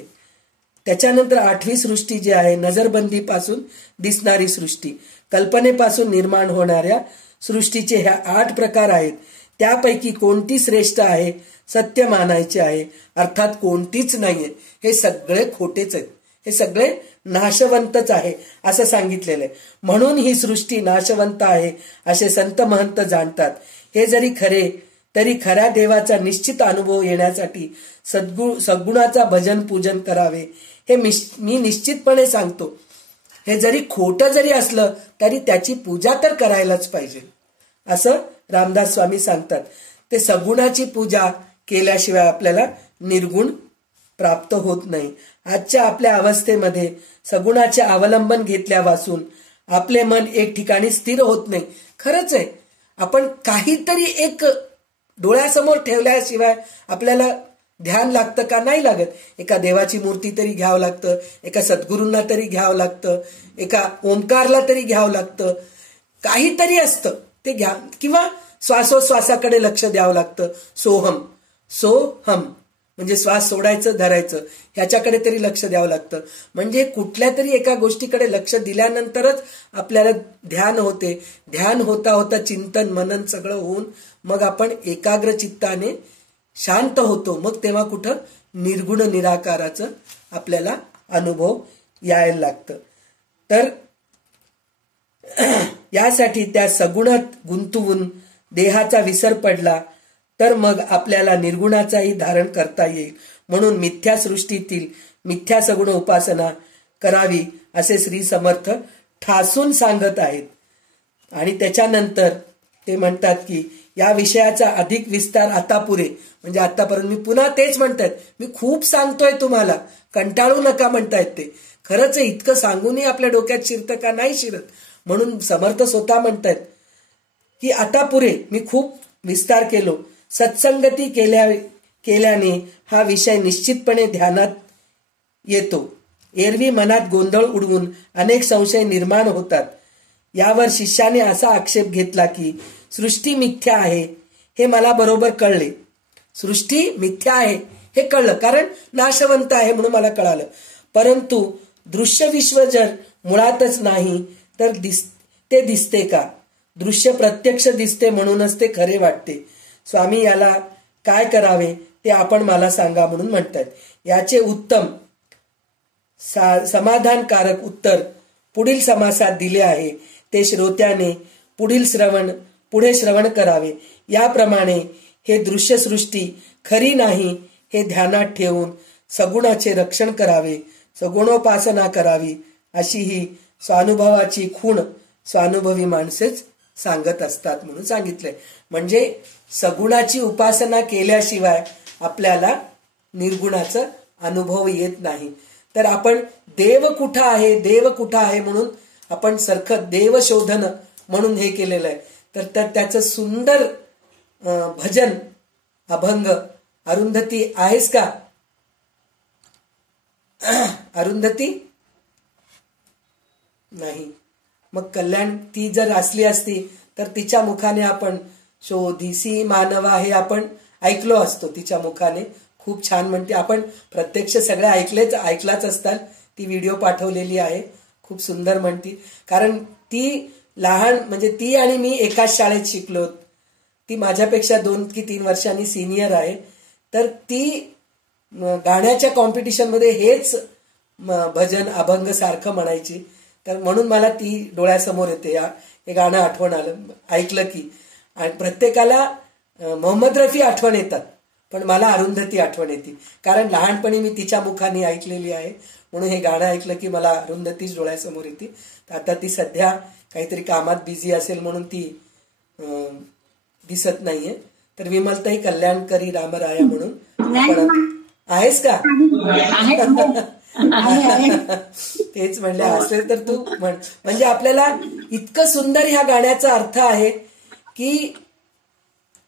त्याच्यानंतर 8वी सृष्टी जी आहे नजरबंदीपासून दिसणारी सृष्टी. कल्पनेपासून निर्माण होणाऱ्या सृष्टीचे ह्या 8 प्रकार आहेत. त्यापैकी कोणती श्रेष्ठ आहे, सत्य मानायचे आहे, अर्थात कोणतीच नाहीये. हे सगळे खोटेच आहेत, हे सगळे नाशवंतच आहे असं सांगितलेलं आहे. म्हणून ही सृष्टी नाशवंत आहे असे संत महंत जाणतात. हे जरी खरे तरी खऱ्या देवाचा निश्चित अनुभव येण्यासाठी सद्गुणाचा भजन पूजन करावे, हे मी निश्चितपणे सांगतो. हे जरी खोटं जरी असलं तरी त्याची पूजा तर करायलाच पाहिजे असं रामदास स्वामी सांगतात. ते सगुणाची पूजा केल्याशिवाय आपल्याला निर्गुण प्राप्त होत नाही. आजच्या आपल्या अवस्थेमध्ये सगुणाचे अवलंबन घेतल्यापासून आपले मन एक ठिकाणी स्थिर होत नाही. खरंच आहे, आपण काहीतरी एक डोळ्यासमोर ठेवल्याशिवाय आपल्याला ध्यान लागतं का? नाही लागत. एका देवाची मूर्ती तरी घ्यावं लागतं, एका सद्गुरूंना तरी घ्यावं लागतं, एका ओंकारला तरी घ्यावं लागतं, काहीतरी असतं ते घ्या, किंवा श्वासोश्वासाकडे लक्ष द्यावं लागतं. सोहम सोहम म्हणजे श्वास सोडायचं धरायचं, ह्याच्याकडे तरी लक्ष द्यावं लागतं. म्हणजे कुठल्या तरी एका गोष्टीकडे लक्ष दिल्यानंतरच आपल्याला ध्यान होते. ध्यान होता होता चिंतन मनन सगळं होऊन मग आपण एकाग्र चित्ताने शांत होतो. मग तेव्हा कुठं निर्गुण निराकाराचं आपल्याला अनुभव यायला लागतं. तर यासाठी त्या सगुणात गुंतवून देहाचा विसर पडला तर मग आपल्याला निर्गुणाचाही धारण करता येईल. म्हणून मिथ्या सृष्टीतील मिथ्या सगुण उपासना करावी असे श्री समर्थ ठासून सांगत आहेत. आणि त्याच्यानंतर ते म्हणतात की या विषयाचा अधिक विस्तार आता पुरे. म्हणजे आतापर्यंत मी पुन्हा तेच म्हणतायत, मी खूप सांगतोय तुम्हाला, कंटाळू नका म्हणतायत ते. खरंच इतकं सांगूनही आपल्या डोक्यात शिरतं का? नाही शिरत. म्हणून समर्थ स्वतः म्हणतायत की आता पुरे, मी खूप विस्तार केलो. सत्संगती केल्याने हा विषय निश्चितपणे ध्यानात येतो. एरवी मनात गोंधळ उडवून अनेक संशय निर्माण होतात. यावर शिष्याने असा आक्षेप घेतला की सृष्टी मिथ्या आहे. हे मला बरोबर कळले. सृष्टी मिथ्या आहे हे कळलं, कारण नाशवंत आहे म्हणून मला कळालं. परंतु दृश्य विश्व जर मुळातच नाही तर ते दिसते का? दृश्य प्रत्यक्ष दिसते म्हणूनच ते खरे वाटते. स्वामी याला काय करावे ते आपण मला सांगा म्हणून म्हणतात. याचे उत्तम समाधानकारक उत्तर पुढील समासात दिले आहे. ते श्रोत्याने पुढे श्रवण करावे. याप्रमाणे हे दृश्यसृष्टी खरी नाही हे ध्यानात ठेवून सगुणाचे रक्षण करावे, सगुणोपासना करावी, अशी ही स्वानुभवाची खूण स्वानुभवी माणसेच सांगत असतात म्हणून सांगितलंय. म्हणजे सगुणाची उपासना केल्याशिवाय आपल्याला निर्गुणाचा अनुभव येत नाही. तर आपण देव कुठं आहे, देव कुठं आहे म्हणून आपण सारखं देवशोधन म्हणून हे केलेलं आहे. तर त्याचं सुंदर भजन अभंग अरुंधती आहेस का? अरुंधती नाही. मग कल्याण ती जर असली असती तर तिच्या मुखाने आपण शोधिसी मानवा हे आपण ऐकलो असतो. तिच्या मुखाने खूप छान म्हणते. आपण प्रत्यक्ष सगळं ऐकलाच असतात. ती व्हिडिओ पाठवलेली आहे, खूप सुंदर म्हणते. कारण ती लहान, म्हणजे ती आणि मी एकाच शाळेत शिकलो. ती माझ्यापेक्षा 2 की 3 वर्षांनी सिनियर आहे. तर ती गाण्याच्या कॉम्पिटिशन मध्ये हेच भजन अभंग सारखं म्हणायची. तर म्हणून मला ती डोळ्यासमोर येते. हे गाणं आठवण आलं ऐकलं की. आणि प्रत्येकाला मोहम्मद रफी आठवण येतात. पण मला अरुंधती आठवण येते, कारण लहानपणी मी तिच्या मुखाने ऐकलेली आहे, म्हणून हे गाणं ऐकलं की मला अरुंधतीच डोळ्यासमोर येते. आता ती सध्या काहीतरी कामात बिझी असेल म्हणून ती दिसत नाहीये. तर विमलताई कल्याणकरी रामराया म्हणून आपण आहेस का? तेच म्हणले, असेल तर तू म्हण. म्हणजे आपल्याला इतकं सुंदर ह्या गाण्याचा अर्थ आहे की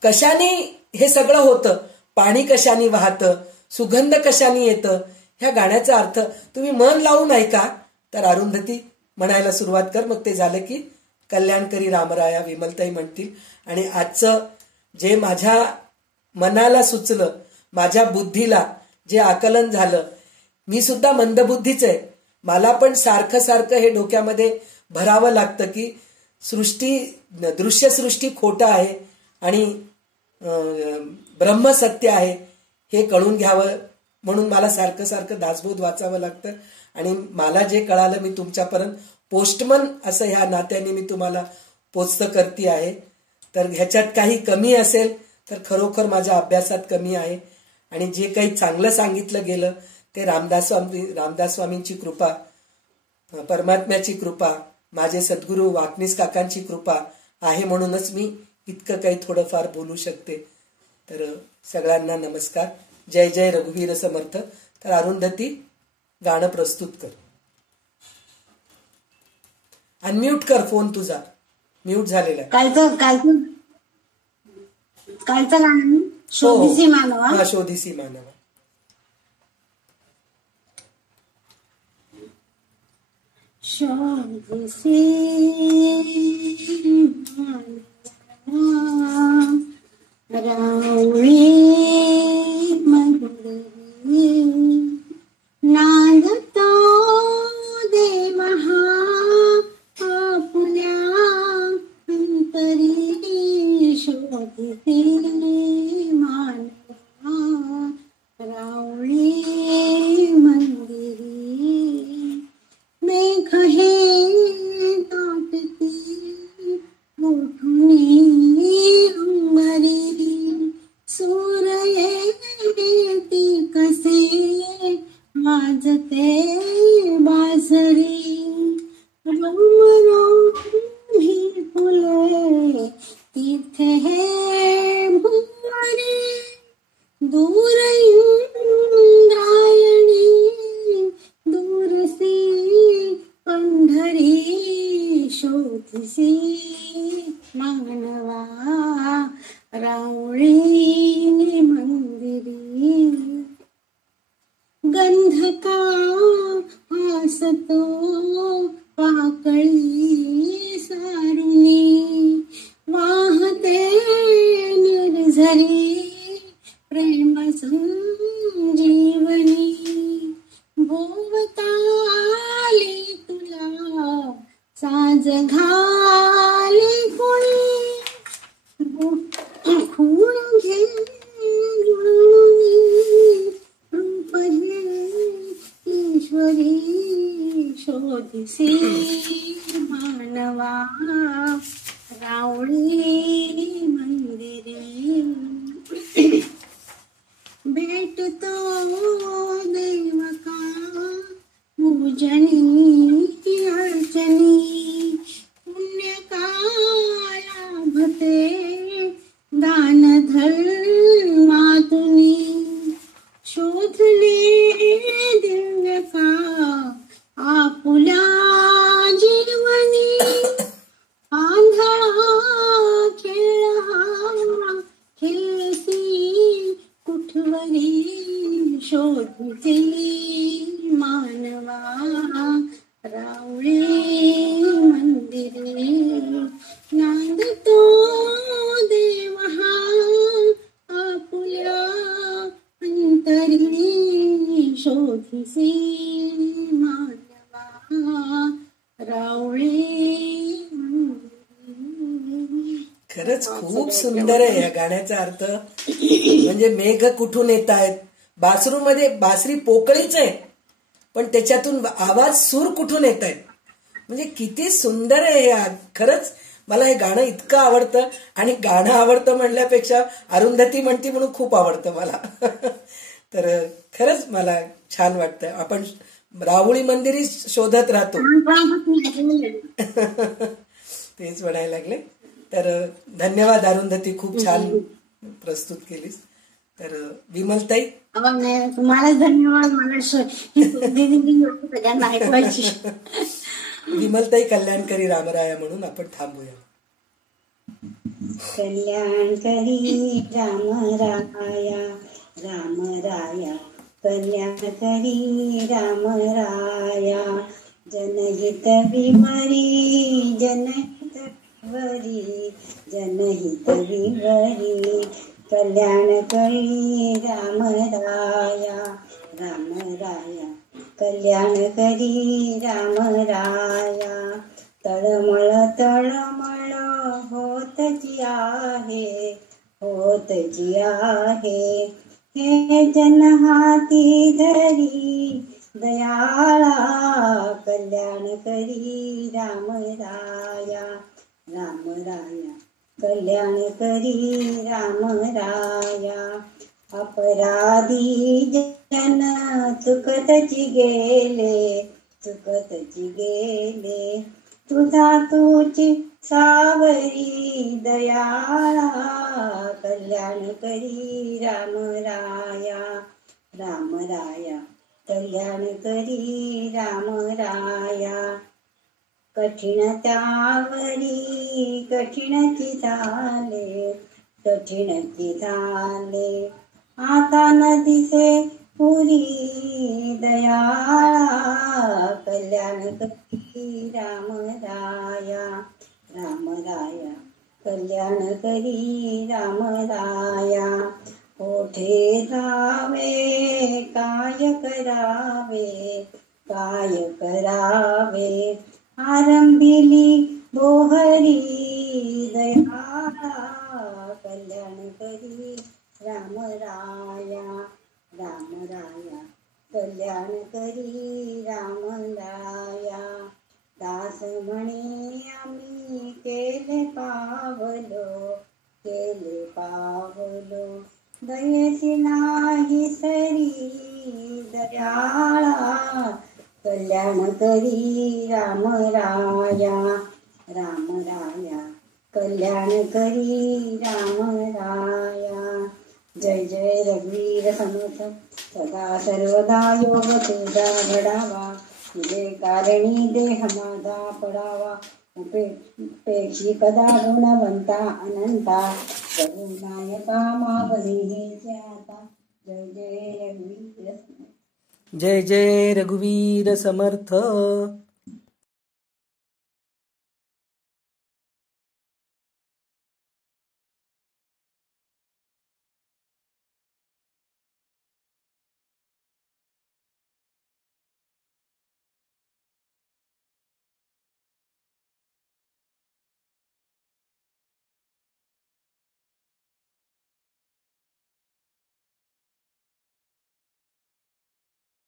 कशाने हे सगळं होतं, पाणी कशाने वाहतं, सुगंध कशाने येतं, ह्या गाण्याचा अर्थ तुम्ही मन लावून ऐका. तर अरुंधती म्हणायला सुरुवात कर, मग ते झालं की कल्याणकरी रामराया विमलताई म्हणतील. आणि आजचं जे माझ्या मनाला सुचलं, माझ्या बुद्धीला जे आकलन झालं, मी सुद्धा मंदबुद्धीच आहे, मला पण सारखं सारखं हे डोक्यामध्ये भरावं लागतं की दृश्यसृष्टी खोटं आहे आणि ब्रह्म सत्य आहे हे कळून घ्यावं, म्हणून मला सारखं सारखं दासबोध वाचावं लागतं. आणि मला जे कळालं मी तुमच्यापर्यंत पोस्टमन असं ह्या नात्याने मी तुम्हाला पोचतं करते आहे. तर ह्याच्यात काही कमी असेल तर खरोखर माझ्या अभ्यासात कमी आहे. आणि जे काही चांगलं सांगितलं गेलं ते रामदास स्वामींची कृपा, परमात्म्याची कृपा, माझे सद्गुरू वाकनीस काकांची कृपा आहे, म्हणूनच मी इतकं काही थोडंफार बोलू शकते. तर सगळ्यांना नमस्कार. जय जय रघुवीर समर्थ. तर अरुंधती गाणं प्रस्तुत कर. अनम्यूट कर फोन, तुझा म्यूट झालेला आहे. कालचं गाणं शोधिसी मानवा. हा, शोधिसी मानवा. शोधिसी रावळी मंदिरी नांदतो देव हा आपुल्या अंतरी. शोधिसी मानवा रावळी मंदिरी. मेघ हे दाटती मोठुनी अंबरी. सूर येती कसे वाजते बासरी. रोम रोम ही फुले तिथे हे भुवरी. दूर इंद्रायणी दूरसी पंढरी. शोधिसी मानवा रावळी मंदिरी. गंध का हासतो पाकळी सारुणी. वाहते निर्झरी प्रेम संजीवनी. भोवताली तुला साज घाली कोणी. खूण घे रूप हे ईश्वरी. शोधिसी मानवा रावळी मंदिरी. भेटतो देव का पूजनी अर्चनी. पुण्य काया भते दान धर्मातुनी. शोधले दिव्य का आपुल्या जीवनी. आंधळा खेळ हा खेळसी कुठवरी. शोधिसी मानवा रावळी मंदिरी. नांदतो देव हा आपुल्या अंतरी. शोधिसी मानवा रावळी मंदिरी. खरंच खूप सुंदर आहे या गाण्याचा अर्थ. म्हणजे मेघ कुठून येत आहेत, बासरूमध्ये बासरी पोकळीच आहे पण त्याच्यातून आवाज सूर कुठून येत आहेत. म्हणजे किती सुंदर आहे हे. खरंच मला हे गाणं इतकं आवडतं, आणि गाणं आवडतं म्हणल्यापेक्षा अरुंधती म्हणती म्हणून खूप आवडतं मला. तर खरंच मला छान वाटतं. आपण राहुळी मंदिरी शोधत राहतो. तेच म्हणायला लागले. तर धन्यवाद अरुंधती, खूप छान प्रस्तुत केलीस. तर विमलताई, तुम्हालाच धन्यवाद. मला सगळ्यांना ऐकवायची. विमलताई कल्याणकरी रामराया म्हणून आपण थांबूया. कल्याणकरी रामराया रामराया कल्याणकरी रामराया जनहित विमरी जनहित विवरी जनहित विवरी कल्याणकरी रामराया रामराया कल्याणकरी रामराया तळमळ तळमळ होतची आहे होतची आहे हे जन हाती धरी दयाळा कल्याणकरी रामराया रामराया कल्याणकरी रामराया अपराधी जन चुकतची गेले चुकतची गेले तुझा तुझी सावरी दयाळा कल्याणकरी रामराया रामराया कल्याणकरी रामराया कठीण त्यावरी कठीणची झाले कठीणची झाले आता न दिसे पुरी दयाळा कल्याणकरी रामराया रामराया कल्याणकरी रामराया कोठे जावे काय करावे काय करावे आरंभिली बोहरी दयाळा कल्याणकरी रामराया रामराया कल्याणकरी रामराया दास म्हणे आम्ही केले पावलो दयेसी नाही सरी दयाळा कल्याणकरी रामराया रामराया कल्याणकरी रामराया जय जय रघुवीर समर्थ सदा सर्वदा योग तुझा घडावा तुझे कारणी देह माझा पडावा उपेक्षी कदा गुणवंता अनंता करुणायका मागणे हे आता जय जय रघुवीर जय जय रघुवीर समर्थ.